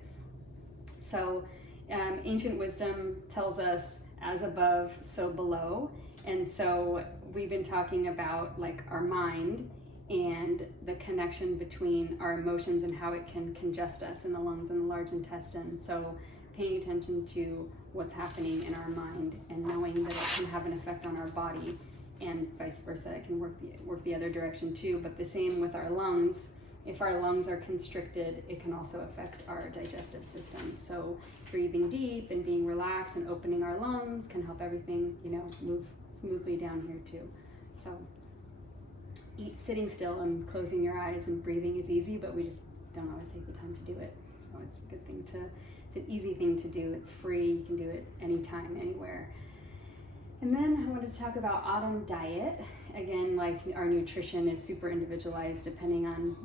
So ancient wisdom tells us as above, so below. And so we've been talking about like our mind and the connection between our emotions and how it can congest us in the lungs and the large intestine. So paying attention to what's happening in our mind and knowing that it can have an effect on our body, and vice versa, it can work the other direction too. But the same with our lungs. If our lungs are constricted, it can also affect our digestive system. So breathing deep and being relaxed and opening our lungs can help everything, move smoothly down here too. So sitting still and closing your eyes and breathing is easy, but we just don't always take the time to do it. So it's a good thing it's an easy thing to do. It's free, you can do it anytime, anywhere. And then I wanted to talk about autumn diet. Again, like our nutrition is super individualized depending on,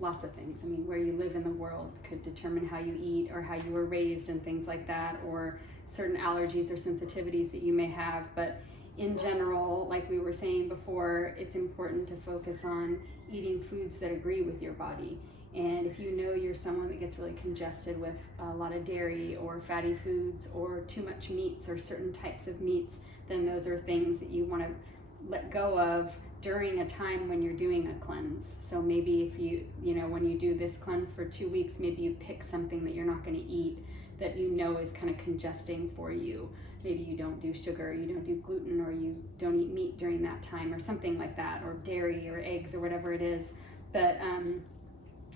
lots of things. I mean, where you live in the world could determine how you eat or how you were raised and things like that, or certain allergies or sensitivities that you may have. But in general, like we were saying before, it's important to focus on eating foods that agree with your body. And if you know you're someone that gets really congested with a lot of dairy or fatty foods or too much meats or certain types of meats, then those are things that you want to let go of during a time when you're doing a cleanse. So maybe if you know, when you do this cleanse for 2 weeks, maybe you pick something that you're not going to eat that you know is kind of congesting for you. Maybe you don't do sugar, you don't do gluten, or you don't eat meat during that time or something like that, or dairy or eggs or whatever it is. But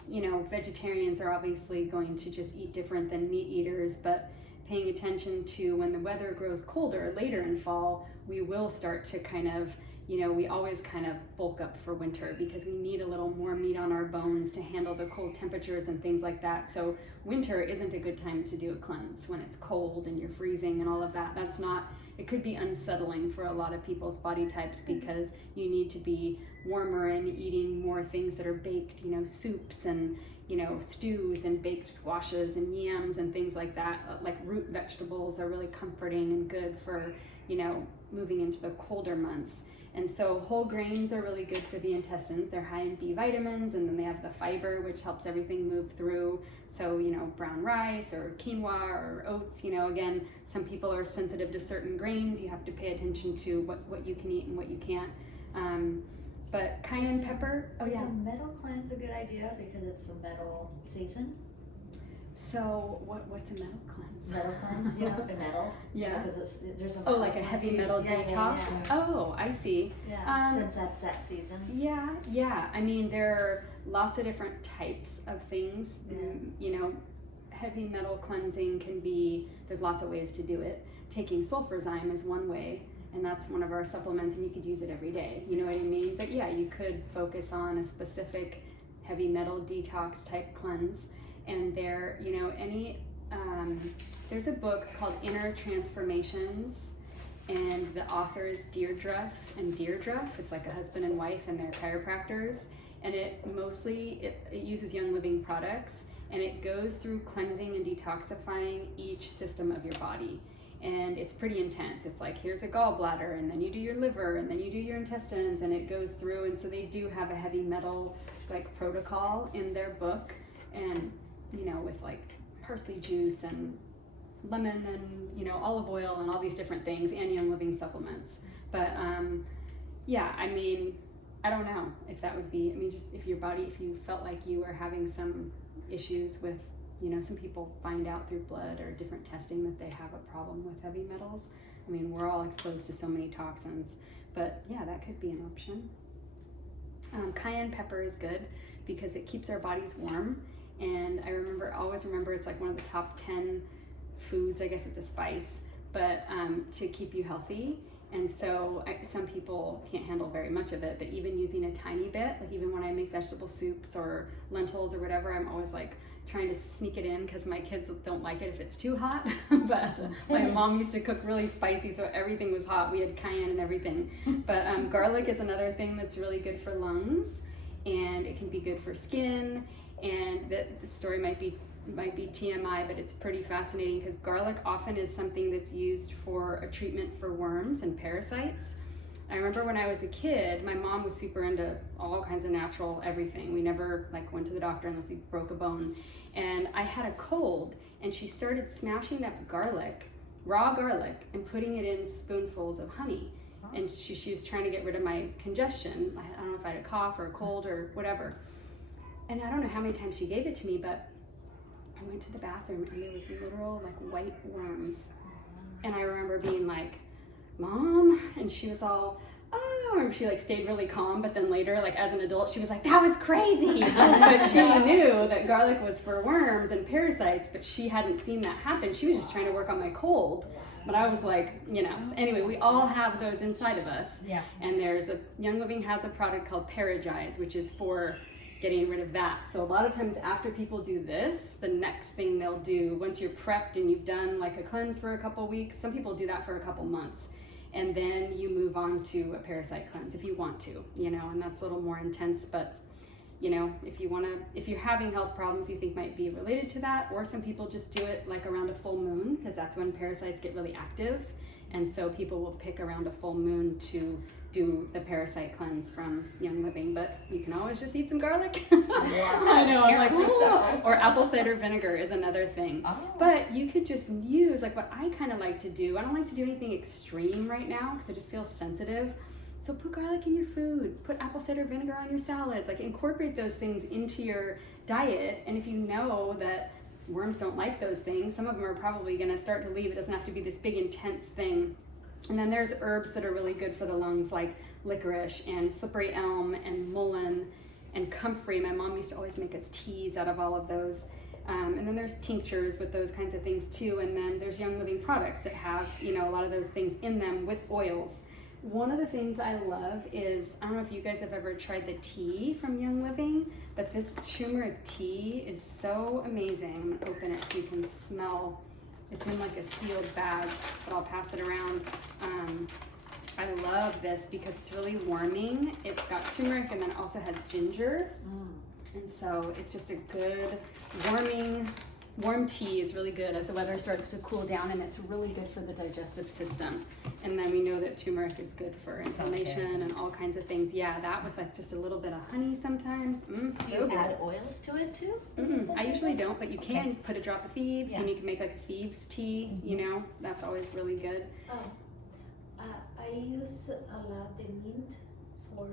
you know, vegetarians are obviously going to just eat different than meat eaters, but paying attention to when the weather grows colder later in fall, we will start to kind of, you know, we always kind of bulk up for winter because we need a little more meat on our bones to handle the cold temperatures and things like that. So winter isn't a good time to do a cleanse when it's cold and you're freezing and all of that. That's not, it could be unsettling for a lot of people's body types because you need to be warmer and eating more things that are baked, you know, soups and, you know, stews and baked squashes and yams and things like that. Like root vegetables are really comforting and good for, you know, moving into the colder months. And so whole grains are really good for the intestines. They're high in B vitamins, and then they have the fiber, which helps everything move through. So, you know, brown rice or quinoa or oats, you know, again, some people are sensitive to certain grains. You have to pay attention to what you can eat and what you can't. But cayenne pepper, oh yeah. Is a metal cleanse a good idea because it's a metal season? So what's a metal cleanse? Metal cleanse, you know, the metal. Yeah. Because there's a Oh, like a heavy metal Yeah, detox? yeah. Oh, I see. Yeah, since that's that season. Yeah. I mean, there are lots of different types of things. Yeah. You know, heavy metal cleansing can be, there's lots of ways to do it. Taking sulfurzyme is one way, and that's one of our supplements, and you could use it every day. You know what I mean? But yeah, you could focus on a specific heavy metal detox type cleanse. And there, you know, there's a book called Inner Transformations, and the authors Deirdre and Deirdre. It's like a husband and wife, and they're chiropractors. And it uses Young Living products, and it goes through cleansing and detoxifying each system of your body. And it's pretty intense. It's like, here's a gallbladder, and then you do your liver, and then you do your intestines, and it goes through. And so they do have a heavy metal like protocol in their book, and you know, with like parsley juice and lemon and, you know, olive oil and all these different things, and Young Living supplements. But yeah, I mean, I don't know if that would be, I mean, just if you felt like you were having some issues with, you know, some people find out through blood or different testing that they have a problem with heavy metals. I mean, we're all exposed to so many toxins, but yeah, that could be an option. Cayenne pepper is good because it keeps our bodies warm. And I always remember it's like one of the top 10 foods, I guess it's a spice, but to keep you healthy. And so some people can't handle very much of it, but even using a tiny bit, like even when I make vegetable soups or lentils or whatever, I'm always like trying to sneak it in because my kids don't like it if it's too hot. But my mom used to cook really spicy, so everything was hot. We had cayenne and everything. But garlic is another thing that's really good for lungs, and it can be good for skin. And the story might be TMI, but it's pretty fascinating because garlic often is something that's used for a treatment for worms and parasites. I remember when I was a kid, my mom was super into all kinds of natural everything. We never like went to the doctor unless we broke a bone. And I had a cold, and she started smashing up garlic, raw garlic, and putting it in spoonfuls of honey. And she was trying to get rid of my congestion. I don't know if I had a cough or a cold or whatever. And I don't know how many times she gave it to me, but I went to the bathroom and there was literal like white worms. And I remember being like, Mom, and she was all, oh, and she like stayed really calm, but then later, like as an adult, she was like, that was crazy. But she knew that garlic was for worms and parasites, but she hadn't seen that happen. She was just trying to work on my cold. But I was like, you know, anyway, we all have those inside of us. Yeah. And Young Living has a product called Peristalsis, which is for getting rid of that. So a lot of times after people do this, the next thing they'll do, once you're prepped and you've done like a cleanse for a couple weeks, some people do that for a couple months, and then you move on to a parasite cleanse if you want to, you know, and that's a little more intense. But you know, if you're having health problems you think might be related to that, or some people just do it like around a full moon because that's when parasites get really active. And so people will pick around a full moon to do the parasite cleanse from Young Living, but you can always just eat some garlic. I know, I'm like, ooh. Or apple cider vinegar is another thing. Oh. But you could just use, like what I kind of like to do, I don't like to do anything extreme right now because I just feel sensitive. So put garlic in your food, put apple cider vinegar on your salads, like incorporate those things into your diet. And if you know that worms don't like those things, some of them are probably gonna start to leave. It doesn't have to be this big intense thing. And then there's herbs that are really good for the lungs, like licorice and slippery elm and mullein and comfrey. My mom used to always make us teas out of all of those. And then there's tinctures with those kinds of things too. And then there's Young Living products that have, you know, a lot of those things in them with oils. One of the things I love is, I don't know if you guys have ever tried the tea from Young Living, but this turmeric tea is so amazing. I'm gonna open it so you can smell. It's in like a sealed bag, but I'll pass it around. I love this because it's really warming. It's got turmeric and then also has ginger. And so it's just a good warm tea is really good as the weather starts to cool down, and it's really good for the digestive system. And then we know that turmeric is good for inflammation and all kinds of things. Yeah, that with like just a little bit of honey sometimes. Do So you good. add oils to it too? I usually don't, but you can. Okay. You can put a drop of Thieves, and Yeah. you can make like a Thieves tea, you know, that's always really good. I use a lot the mint for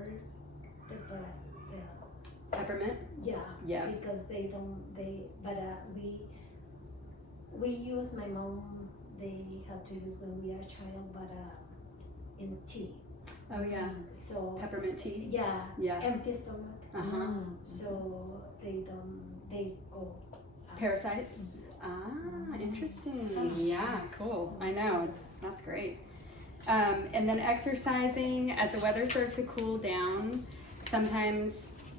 the bread. Peppermint? Yeah. Yeah. Because we use, my mom, they have to use when we are child, but in tea. Oh yeah, So peppermint tea? yeah, Yeah. empty stomach. Uh-huh. So they go. out. Parasites? Ah, interesting. Yeah, cool. I know, that's great. And then exercising, as the weather starts to cool down, sometimes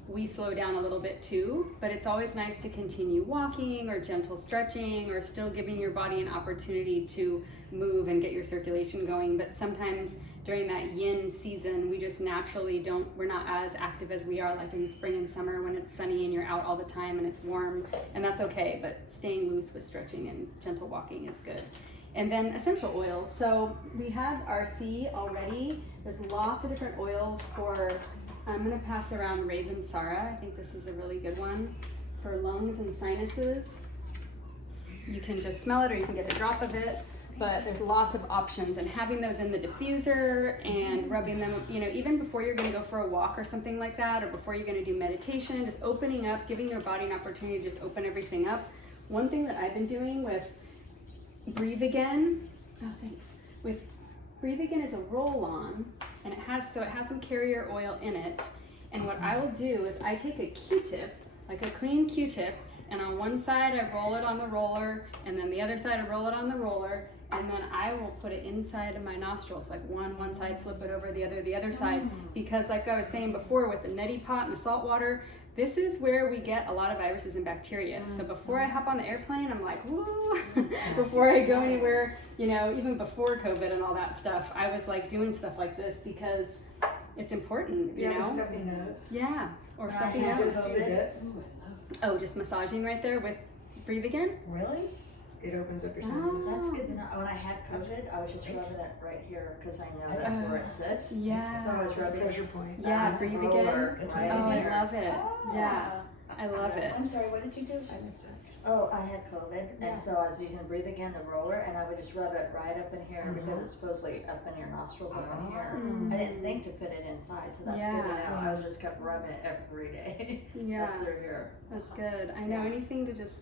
we slow down a little bit too, but it's always nice to continue walking or gentle stretching or still giving your body an opportunity to move and get your circulation going. But sometimes during that yin season, we just naturally we're not as active as we are like in spring and summer when it's sunny and you're out all the time and it's warm, and that's okay, but staying loose with stretching and gentle walking is good. And then essential oils. So we have our C already. There's lots of different oils for, I'm gonna pass around Raven Sara. I think this is a really good one for lungs and sinuses. You can just smell it or you can get a drop of it, but there's lots of options, and having those in the diffuser and rubbing them, you know, even before you're gonna go for a walk or something like that, or before you're gonna do meditation, just opening up, giving your body an opportunity to just open everything up. One thing that I've been doing with Breathe Again, with Breathe Again is a roll-on, and it has some carrier oil in it. And what I will do is I take a Q-tip, like a clean Q-tip, and on one side I roll it on the roller, and then the other side I roll it on the roller, and then I will put it inside of my nostrils, like one side, flip it over the other side, because like I was saying before with the Neti Pot and the salt water, this is where we get a lot of viruses and bacteria. So before I hop on the airplane, I'm like, woo! Before I go anywhere, you know, even before COVID and all that stuff, I was like doing stuff like this because it's important, you know? Stuffy nose. Yeah, or I stuffy had nose. Just do this. Oh, just massaging right there with Breathe Again? Really? It opens up your Oh. sinuses. That's good to know. When I had COVID, I was just rubbing it right here because I know that's where it sits. Yeah. So I was It's a rubbing pressure point. Yeah, that Breathe roller Again. right Oh, there. I love it. Yeah, I love it. I'm sorry, what did you do? Oh, I had COVID, and so I was using Breathe Again, the roller, and I would just rub it right up in here because it's supposedly up in your nostrils, up in here. Mm. I didn't think to put it inside, so that's good to know. I just kept rubbing it every day Yeah, up through here. that's good. I know, anything to just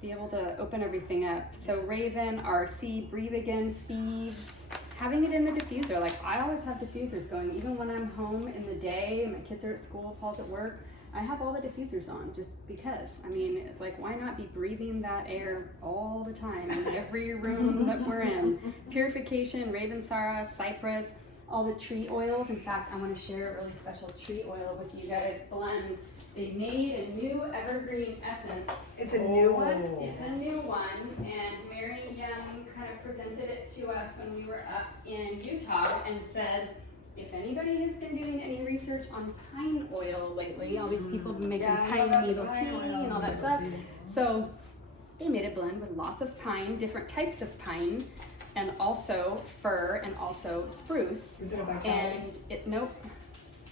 be able to open everything up. So Raven, RC, Breathe Again, Thieves, having it in the diffuser. Like I always have diffusers going, even when I'm home in the day and my kids are at school, Paul's at work, I have all the diffusers on just because. I mean, it's like, why not be breathing that air all the time in every room that we're in? Purification, Raven Sara, cypress, all the tree oils. In fact, I want to share a really special tree oil with you guys. Blend. They made a new Evergreen Essence. It's a new one? It's a new one, and Mary Young kind of presented it to us when we were up in Utah and said, if anybody has been doing any research on pine oil lately, all these people have been making pine needle tea and all that stuff. So they made a blend with lots of pine, different types of pine, and also fir, and also spruce. Is it a vitality? And it, nope,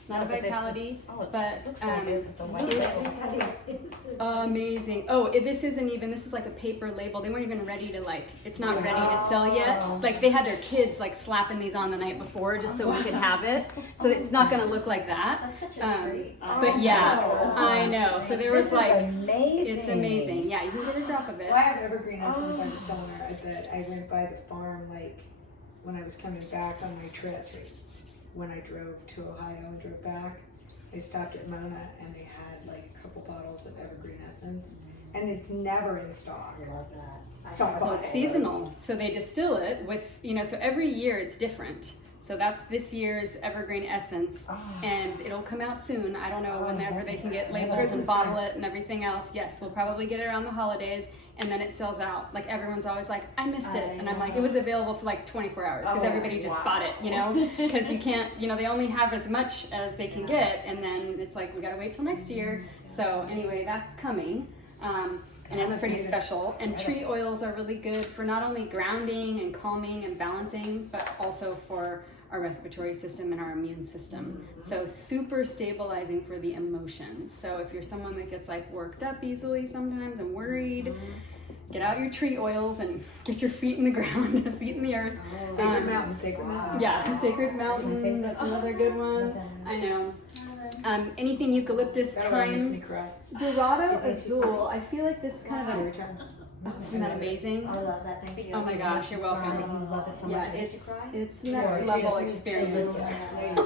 not a vitality, Oh, it but looks so good with the white it's label. amazing. Oh, this isn't even, this is like a paper label. They weren't even ready to like, it's not ready to sell yet. Like they had their kids like slapping these on the night before just so we could have it. So it's not gonna look like that. That's such a treat. But yeah, I know. So there was This like, is amazing. it's amazing. Yeah, you can get a drop of it. Well, I have Evergreen Essence. I was telling her that I went by the farm like when I was coming back on my trip. When I drove to Ohio and drove back, I stopped at Mona and they had like a couple bottles of Evergreen Essence, and it's never in stock. I love that. So I Well, bought it's it. seasonal, so they distill it with, so every year it's different. So that's this year's Evergreen Essence, and it'll come out soon. I don't know whenever they can get labels and Christmas bottle time. it and everything else. Yes, we'll probably get it around the holidays, and then it sells out. Like everyone's always like, I missed it, and I'm like, it was available for like 24 hours because everybody just bought it, because you can't, they only have as much as they can get, and then it's like we gotta wait till next year. So anyway, that's coming. And it's pretty special. And tree oils are really good for not only grounding and calming and balancing, but also for our respiratory system and our immune system. So super stabilizing for the emotions. So if you're someone that gets like worked up easily sometimes and worried, get out your tree oils and get your feet in the ground, feet in the earth. Sacred Mountain, Sacred Mountain. Yeah, Sacred Mountain, that's another good one. I know. Anything eucalyptus, That one makes me thyme. cry. Dorado Azul, I feel like this is kind of Every a, time. isn't that amazing? I love that, thank you. Oh my gosh, you're welcome. I love it so Yeah, much. it's Yeah, next it level tastes experience. nice.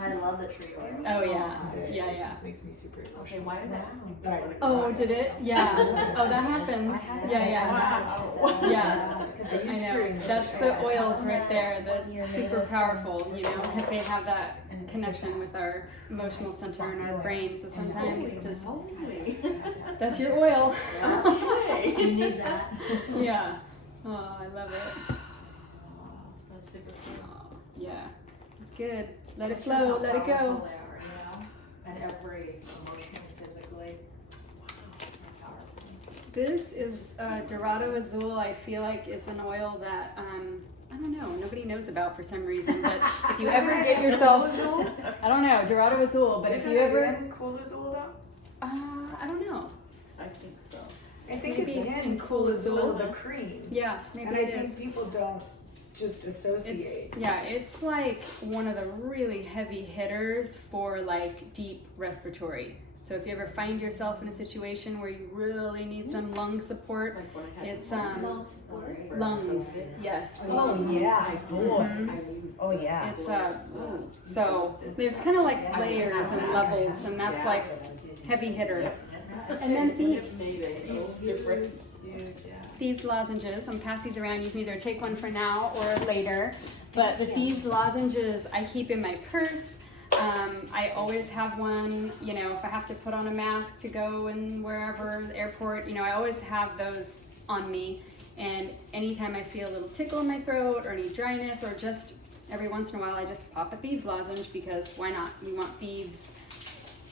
I love the tree oil. Oh yeah, It yeah. just makes me super emotional. Okay, why did that? But I Oh, did it? Yeah. Oh, that happens. Yeah. Wow. Yeah. Because I I used know. to That's the oils right there. That's super powerful, because they have that connection with our emotional center and our brain. So sometimes just that's your oil. You need that. Yeah. Oh, I love it. That's super cool. Oh, yeah. It's good. Let it flow. Let it go. And every emotionally, physically. This is Dorado Azul. I feel like is an oil that I don't know, nobody knows about for some reason. But if you ever get yourself, I don't know, Dorado Azul. But if you ever, Cool Azul though? I don't know. I think so. I think Maybe it's in in Cool Cool Azul. Azul, the cream. Yeah, maybe And I it is. think people don't just associate. It's like one of the really heavy hitters for like deep respiratory. So if you ever find yourself in a situation where you really need some lung support, Like when I had it's Lung support. lungs. Yes. Oh, yeah. Mhm. Oh, yeah. It's so there's kind of like layers and levels, and that's like heavy hitter. And then Thieves different. Thieves Lozenges. I'm pass these around. You can either take one for now or later. But the Thieves Lozenges I keep in my purse. I always have one, if I have to put on a mask to go and wherever, the airport, I always have those on me. And anytime I feel a little tickle in my throat or any dryness, or just every once in a while, I just pop a Thieves lozenge, because why not? We want thieves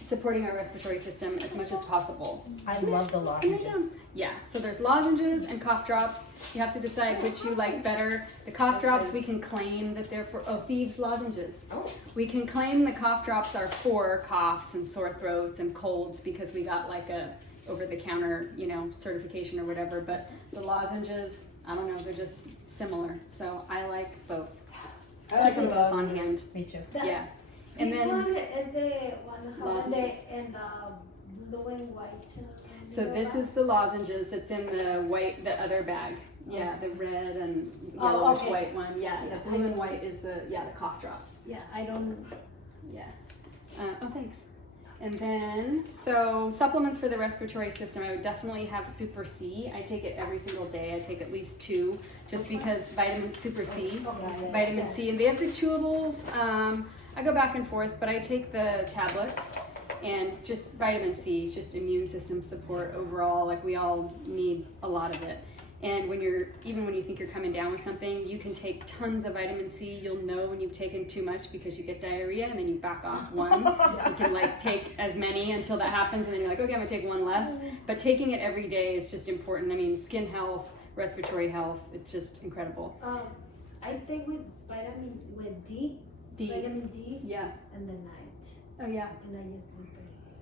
supporting our respiratory system as much as possible. I love the lozenges. Yeah, so there's lozenges and cough drops. You have to decide which you like better. The cough drops, we can claim that they're for, Thieves Lozenges. Oh. We can claim the cough drops are for coughs and sore throats and colds because we got like a over-the-counter, certification or whatever. But the lozenges, I don't know, they're just similar. So I like both. I Keep them like both on hand. Me too. Yeah. And This then, one is the one Lozenges. and blue and white. so this is the lozenges that's in the white, the other bag. Yeah, the red and yellowish okay. white one. Yeah, Yeah, the blue and white is the cough drops. Yeah, I don't. Yeah. Oh, thanks. And then, so supplements for the respiratory system, I would definitely have Super C. I take it every single day. I take at least 2, just because Super C, vitamin C, and they have the chewables. I go back and forth, but I take the tablets, and just vitamin C, just immune system support overall. Like we all need a lot of it. And even when you think you're coming down with something, you can take tons of vitamin C. You'll know when you've taken too much because you get diarrhea, and then you back off one. You can take as many until that happens, and then you're like, okay, I'm gonna take one less. But taking it every day is just important. I mean, skin health, respiratory health. It's just incredible. I take with D, D. vitamin D, Yeah. in the night, Oh yeah. and I just sleep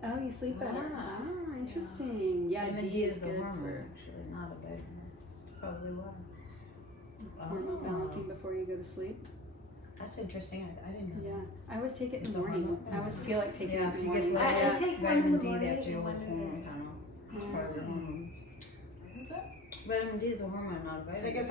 better. Oh, you sleep better. Ah. Ah, interesting. Yeah, Vitamin D is a good hormone, for actually, not a vitamin. Probably water. hormone balancing before you go to sleep. That's interesting. I didn't know. Yeah, I always take it in It's the a morning. hormone. I always feel like taking Yeah, it in if the you get morning. like- I Yeah. take one in Vitamin the D, they morning have to do and a one in the hormone panel. It's part of your hormones. What is that? Vitamin D is a hormone, not a So I vitamin. guess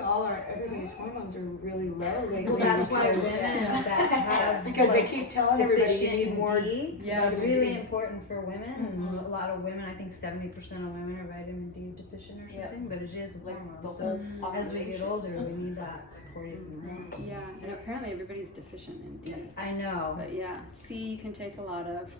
everybody's hormones are really low lately. Well, that's why because- women that have Because they like, keep telling everybody you deficient need more. D, Yeah. it's really important for women. Mhm. And a lot of women, I think 70% of women are vitamin D deficient or Yeah. something, but it is a Like the hormone. So whole as we get population. older, we need that supported hormones. Yeah, and apparently everybody's deficient in D. I know. But yeah, C you can take a lot of.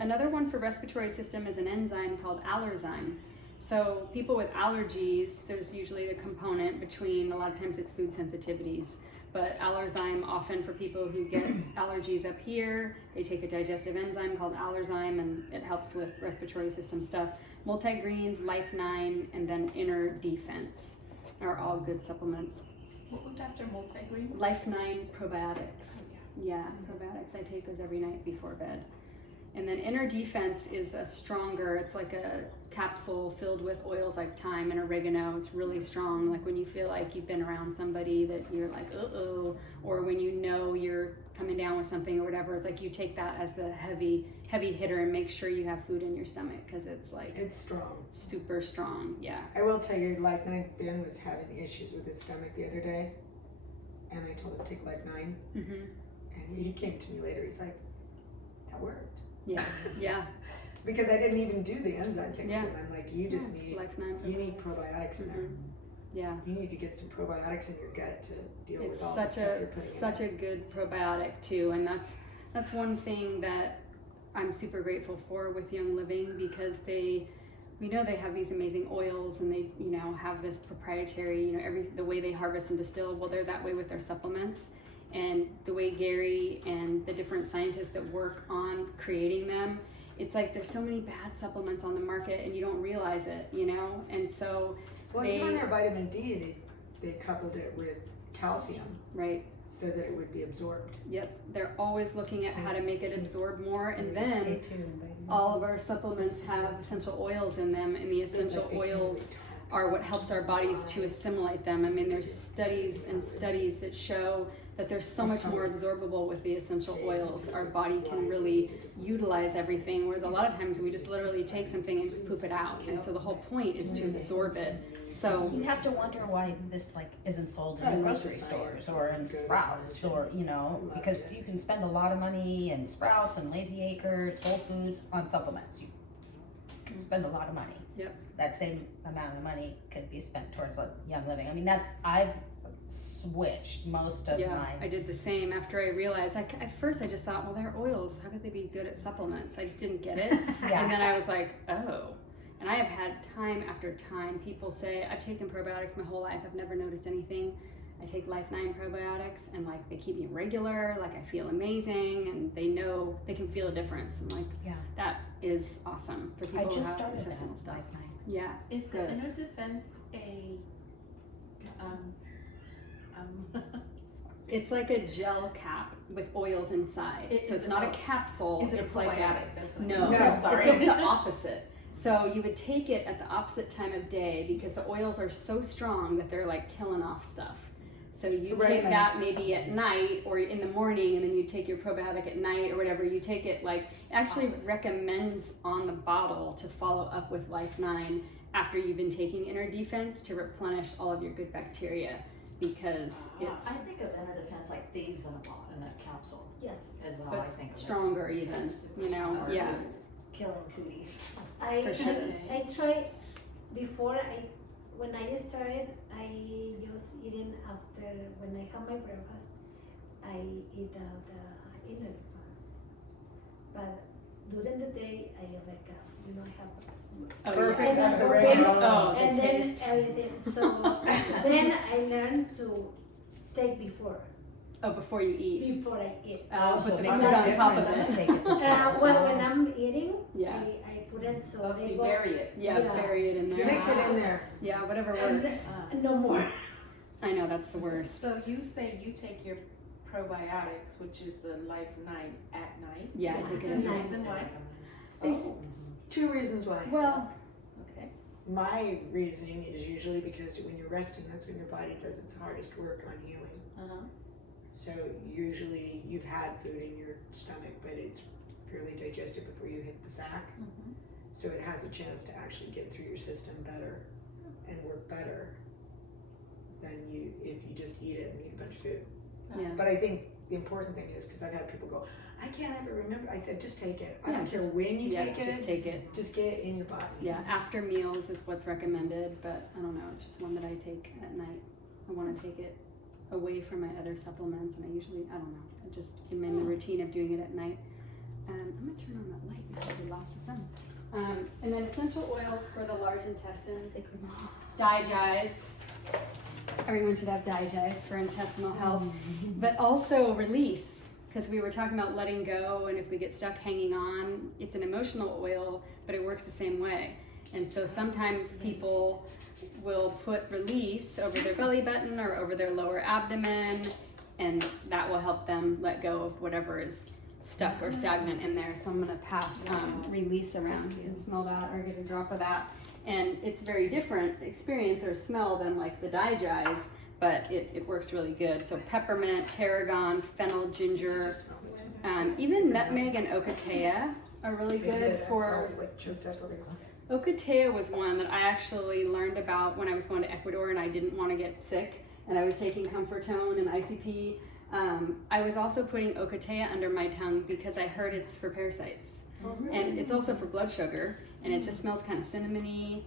Another one for respiratory system is an enzyme called Allerzyme. So people with allergies, there's usually a component between, a lot of times it's food sensitivities, but Allerzyme often for people who get allergies up here, they take a digestive enzyme called Allerzyme and it helps with respiratory system stuff. Multigreens, Life9, and then Inner Defense are all good supplements. What was after multigreen? Life9 probiotics. Yeah, probiotics. I take those every night before bed. And then Inner Defense is a stronger, it's like a capsule filled with oils like thyme and oregano. It's really strong. Like when you feel like you've been around somebody that you're like, uh-oh, or when you know you're coming down with something or whatever, it's like you take that as the heavy hitter and make sure you have food in your stomach because it's like It's strong. super strong. Yeah. I will tell you, Life9, Ben was having issues with his stomach the other day, and I told him to take Life9, Mm-hmm. and he came to me later. He's like, "That worked," Yeah. Yeah. because I didn't even do the enzyme thing. Yeah. And I'm like, "You just need Life9 you need probiotics in there. Mhm. Yeah. You need to get some probiotics in your gut to deal It's with all the such stuff you're a putting such in." a good probiotic too, and that's one thing that I'm super grateful for with Young Living because we know they have these amazing oils and they have this proprietary the way they harvest and distill. Well, they're that way with their supplements, and the way Gary and the different scientists that work on creating them. It's like there's so many bad supplements on the market and you don't realize it, and so Well, they- even their vitamin D, they coupled it with calcium right. so that it would be absorbed. Yep, they're always looking at how to make it absorb more, and then A2 and vitamin all of our supplements have essential oils in them, and the essential oils are what helps our bodies to assimilate them. I mean, there's studies and studies that show that there's so much more absorbable with the essential oils. Our body can really utilize everything, whereas a lot of times we just literally take something and just poop it out. And so the whole point is to absorb it. So You have to wonder why this isn't sold I in love grocery the stores science. or in Good. Sprouts or I because love it. you can spend a lot of money in Sprouts and Lazy Acres, Whole Foods on supplements. You can spend a lot of money. Yep. That same amount of money could be spent towards Young Living. I mean, I've switched most of yeah, my I did the same after I realized. At first I just thought, well, they're oils. How could they be good at supplements? I just didn't get it. Yeah. And then I was like, oh. And I have had time after time people say, I've taken probiotics my whole life. I've never noticed anything. I take Life9 probiotics and they keep me regular. I feel amazing and they know they can feel a difference. And Yeah. that is awesome for people I who just have started that intestinal stuff. Life9. Yeah. Is the Good. Inner Defense a It's like a gel cap with oils inside. So it's not a capsule. Is it a it's like probiotic? That's what no, No. it's sorry. like the opposite. So you would take it at the opposite time of day because the oils are so strong that they're killing off stuff. So you So right take now- that maybe at night or in the morning, and then you take your probiotic at night or whatever. You take it it actually recommends on the bottle to follow up with Life9 after you've been taking Inner Defense to replenish all of your good bacteria because it's I think of Inner Defense like thieves in a capsule, Yes, is how but I think of it. stronger even, Or yeah. just killing cooties. For sure. I tried before when I started, I just eating after when I have my breakfast, I eat out in advance. But during the day, I have Oh, Perfect. yeah. and then the open, regular. Oh, and the then taste. everything. So then I learned to take before Before you eat. I eat. Put the it food makes on a top of difference it. to take it before. Well, when I'm eating, Yeah. I couldn't, so Oh, so you bury it. Yeah, bury it in there. Mix it in there. Yeah, whatever And works. no more. I know that's the worst. So you say you take your probiotics, which is the Life 9 at night? Yeah, I Is think there it any is. reason why? Oh, 2 reasons why. Well, Okay. My reasoning is usually because when you're resting, that's when your body does its hardest work on healing. Uh-huh. So usually you've had food in your stomach, but it's fairly digested before you hit the sac. Mhm. So it has a chance to actually get through your system better and work better than if you just eat it and eat a bunch of food. yeah. But I think the important thing is, because I've had people go, I can't ever remember. I said, just take it. I Yeah, don't care just- when you Yeah, take it. just take it. Just get it in your body. Yeah, after meals is what's recommended, but I don't know, it's just one that I take at night. I want to take it away from my other supplements, and I usually, I don't know, I just am in the routine of doing it at night. I'm gonna turn on that light now, we lost the sun. And then essential oils for the large intestines. Digize. Everyone should have digize for intestinal health, but also release, because we were talking about letting go, and if we get stuck hanging on, it's an emotional oil, but it works the same way. And so sometimes people will put release over their belly button or over their lower abdomen, and that will help them let go of whatever is stuck or stagnant in there. So I'm gonna pass release around. You can smell that or get a drop of that. And it's very different experience or smell than like the digize, but it works really good. So peppermint, tarragon, fennel, ginger, even nutmeg and ocotea are really good for. Like choked up everywhere. Ocotea was one that I actually learned about when I was going to Ecuador and I didn't want to get sick, and I was taking Comfortone and ICP. I was also putting ocotea under my tongue because I heard it's for parasites. And it's also for blood sugar, and it just smells kind of cinnamony,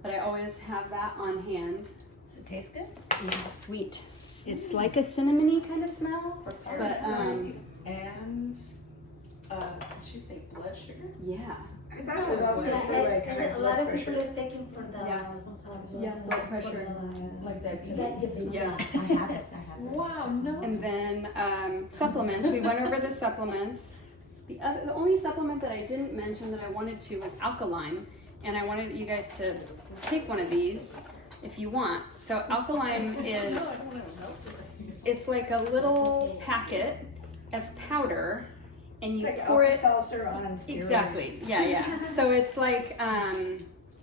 but I always have that on hand. Does it taste good? Yeah, it's sweet. It's like a cinnamony kind of smell, For but Parasites and, did she say blood sugar? yeah. I thought it was also Yeah, for like high a blood lot of people pressure. is taking for the Yeah, blood pressure. Like that? Yeah. I have it. Wow, no. And then supplements. We went over the supplements. The only supplement that I didn't mention that I wanted to was Alkaline, and I wanted you guys to take one of these if you want. So Alkaline is, it's like a little packet of powder, and you It's like pour it. Alka-Seltzer on steroids. Exactly. Yeah. So it's like,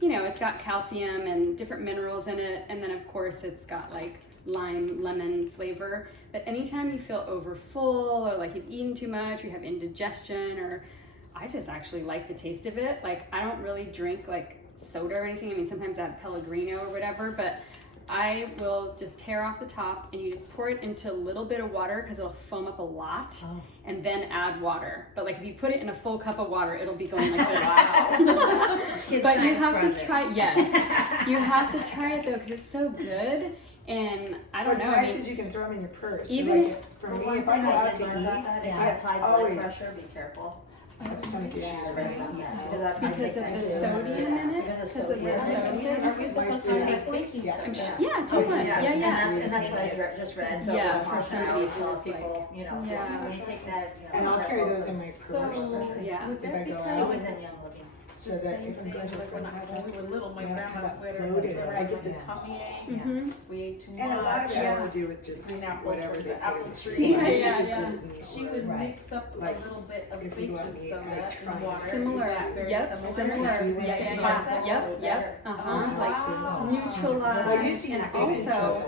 it's got calcium and different minerals in it, and then of course it's got like lime, lemon flavor. But anytime you feel overfull or like you've eaten too much, you have indigestion, or I just actually like the taste of it. Like I don't really drink like soda or anything. I mean, sometimes I have Pellegrino or whatever, but I will just tear off the top and you just pour it into a little bit of water because it'll foam up a lot, and then add water. But like if you put it in a full cup of water, it'll be going like this. But you have to try, yes, you have to try it though because it's so good. And I don't What's know. nice I mean, is you can throw them in your purse. So even- like, for me, if I go out to eat, If I you have high blood always pressure, be careful. I have stomach issues, right? because of the sodium in it, because of the sodium. Are we supposed to take baking Yeah. soda? Yeah, take one. Yeah. And that's what I just read, so Yeah, for for somebody somebody who tells feels people, you know, Yeah. when you take that, you know. And I'll carry those in my So, purse. Yeah. would If I that be go kind It of was the in young living. So that same if I'm thing, going to a like when friend's house, we were little, my you know, grandma kind of would put loaded, her I get the this- tummy ache. Mm-hmm. We ate too much. And a lot of it has to do with just Green apples whatever from they the put apple in the tree. tree. Yeah. She would Right. mix up Like, a little bit of if you go out baking and eat, soda I try and water. Similar. Is that very Yep. Similar. Yep. Wow. Neutralize. So I used to use And baking also, soda.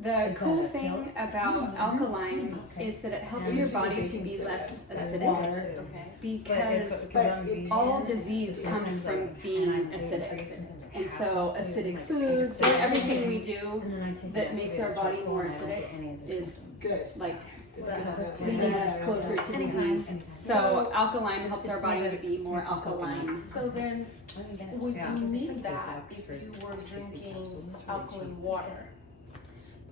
the Is cool that a thing pill? about alkaline is that it helps your body to be less acidic, Okay. because But it all tastes disease so comes from different. being acidic. And so acidic foods and everything we do that makes our body more acidic is Good. like It's good. bringing us closer to disease. So alkaline helps our body to be more alkaline. So then, would you need that if you were drinking alkaline water?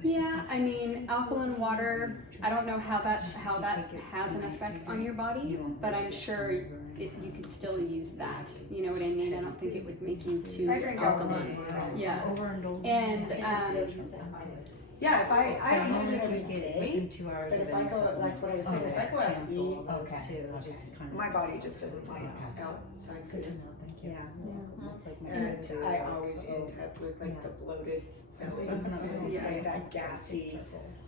Yeah, I mean, alkaline water, I don't know how that has an effect on your body, but I'm sure you could still use that. You know what I mean? I don't think it would make you too I drink alkaline water. Yeah. And Yeah, if I don't use it every 2 hours. But of if I any go, like supplements. what I was saying, if I go out to Cancel eat, those Okay. two, Okay. just kind of. my body just doesn't like Okay. outside Good to food. know, thank you. Yeah. That's like my And go-to, I like, always end up with like Yeah. the bloated belly, It's not and really- it's like that gassy,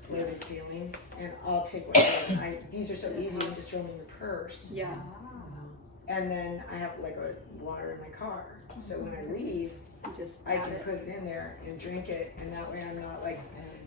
bloated feeling. And I'll take whatever, these are so easy, you just throw them in your purse. Yeah. And then I have like a water in my car. So when I leave, You just I add can it. put it in there and drink it, and that way I'm not like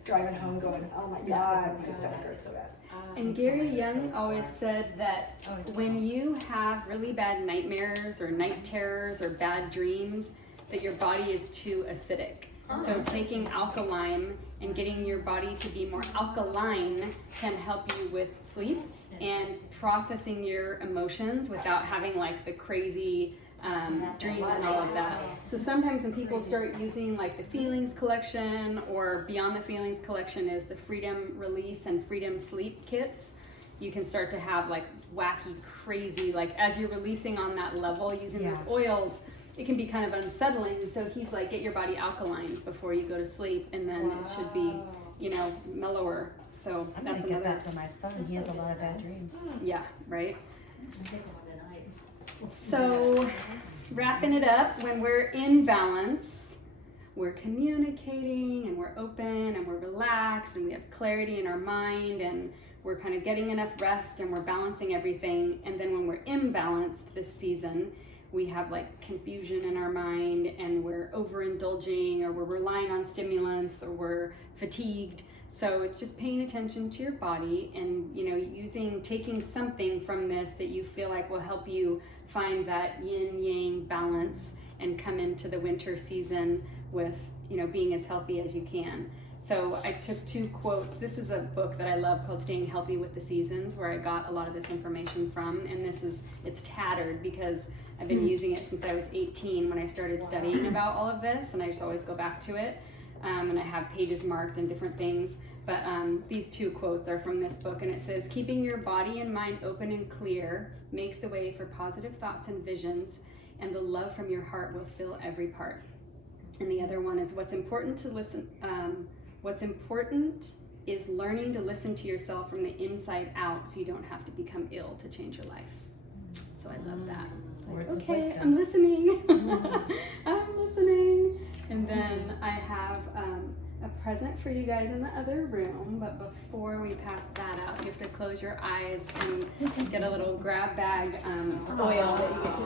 driving home going, oh my God, my stomach hurts so bad. And Gary Young always said that when you have really bad nightmares or night terrors or bad dreams, that your body is too acidic. So taking Alkalyme and getting your body to be more alkaline can help you with sleep and processing your emotions without having like the crazy dreams and all of that. So sometimes when people start using like the Feelings collection, or Beyond the Feelings collection is the Freedom Release and Freedom Sleep kits, you can start to have like wacky, crazy, like as you're releasing on that level using those oils, it can be kind of unsettling. So he's like, get your body alkaline before you go to sleep, and then it should be, you know, mellower. So I'm gonna that's get another, that for my son. He has a lot of bad dreams. yeah, right? I'm taking one tonight. So wrapping it up, when we're in balance, we're communicating and we're open and we're relaxed and we have clarity in our mind and we're kind of getting enough rest and we're balancing everything. And then when we're imbalanced this season, we have like confusion in our mind and we're overindulging, or we're relying on stimulants, or we're fatigued. So it's just paying attention to your body and, you know, taking something from this that you feel like will help you find that yin yang balance and come into the winter season with, you know, being as healthy as you can. So I took 2 quotes. This is a book that I love called Staying Healthy with the Seasons, where I got a lot of this information from. And it's tattered because I've been using it since I was 18 when I started studying about all of this, and I just always go back to it. And I have pages marked and different things. But these 2 quotes are from this book, and it says, keeping your body and mind open and clear makes the way for positive thoughts and visions, and the love from your heart will fill every part. And the other one is, what's important is learning to listen to yourself from the inside out so you don't have to become ill to change your life. So I love that. Words of Okay, wisdom. I'm listening. I'm listening. And then I have a present for you guys in the other room, but before we pass that out, you have to close your eyes and get a little grab bag oil that you get to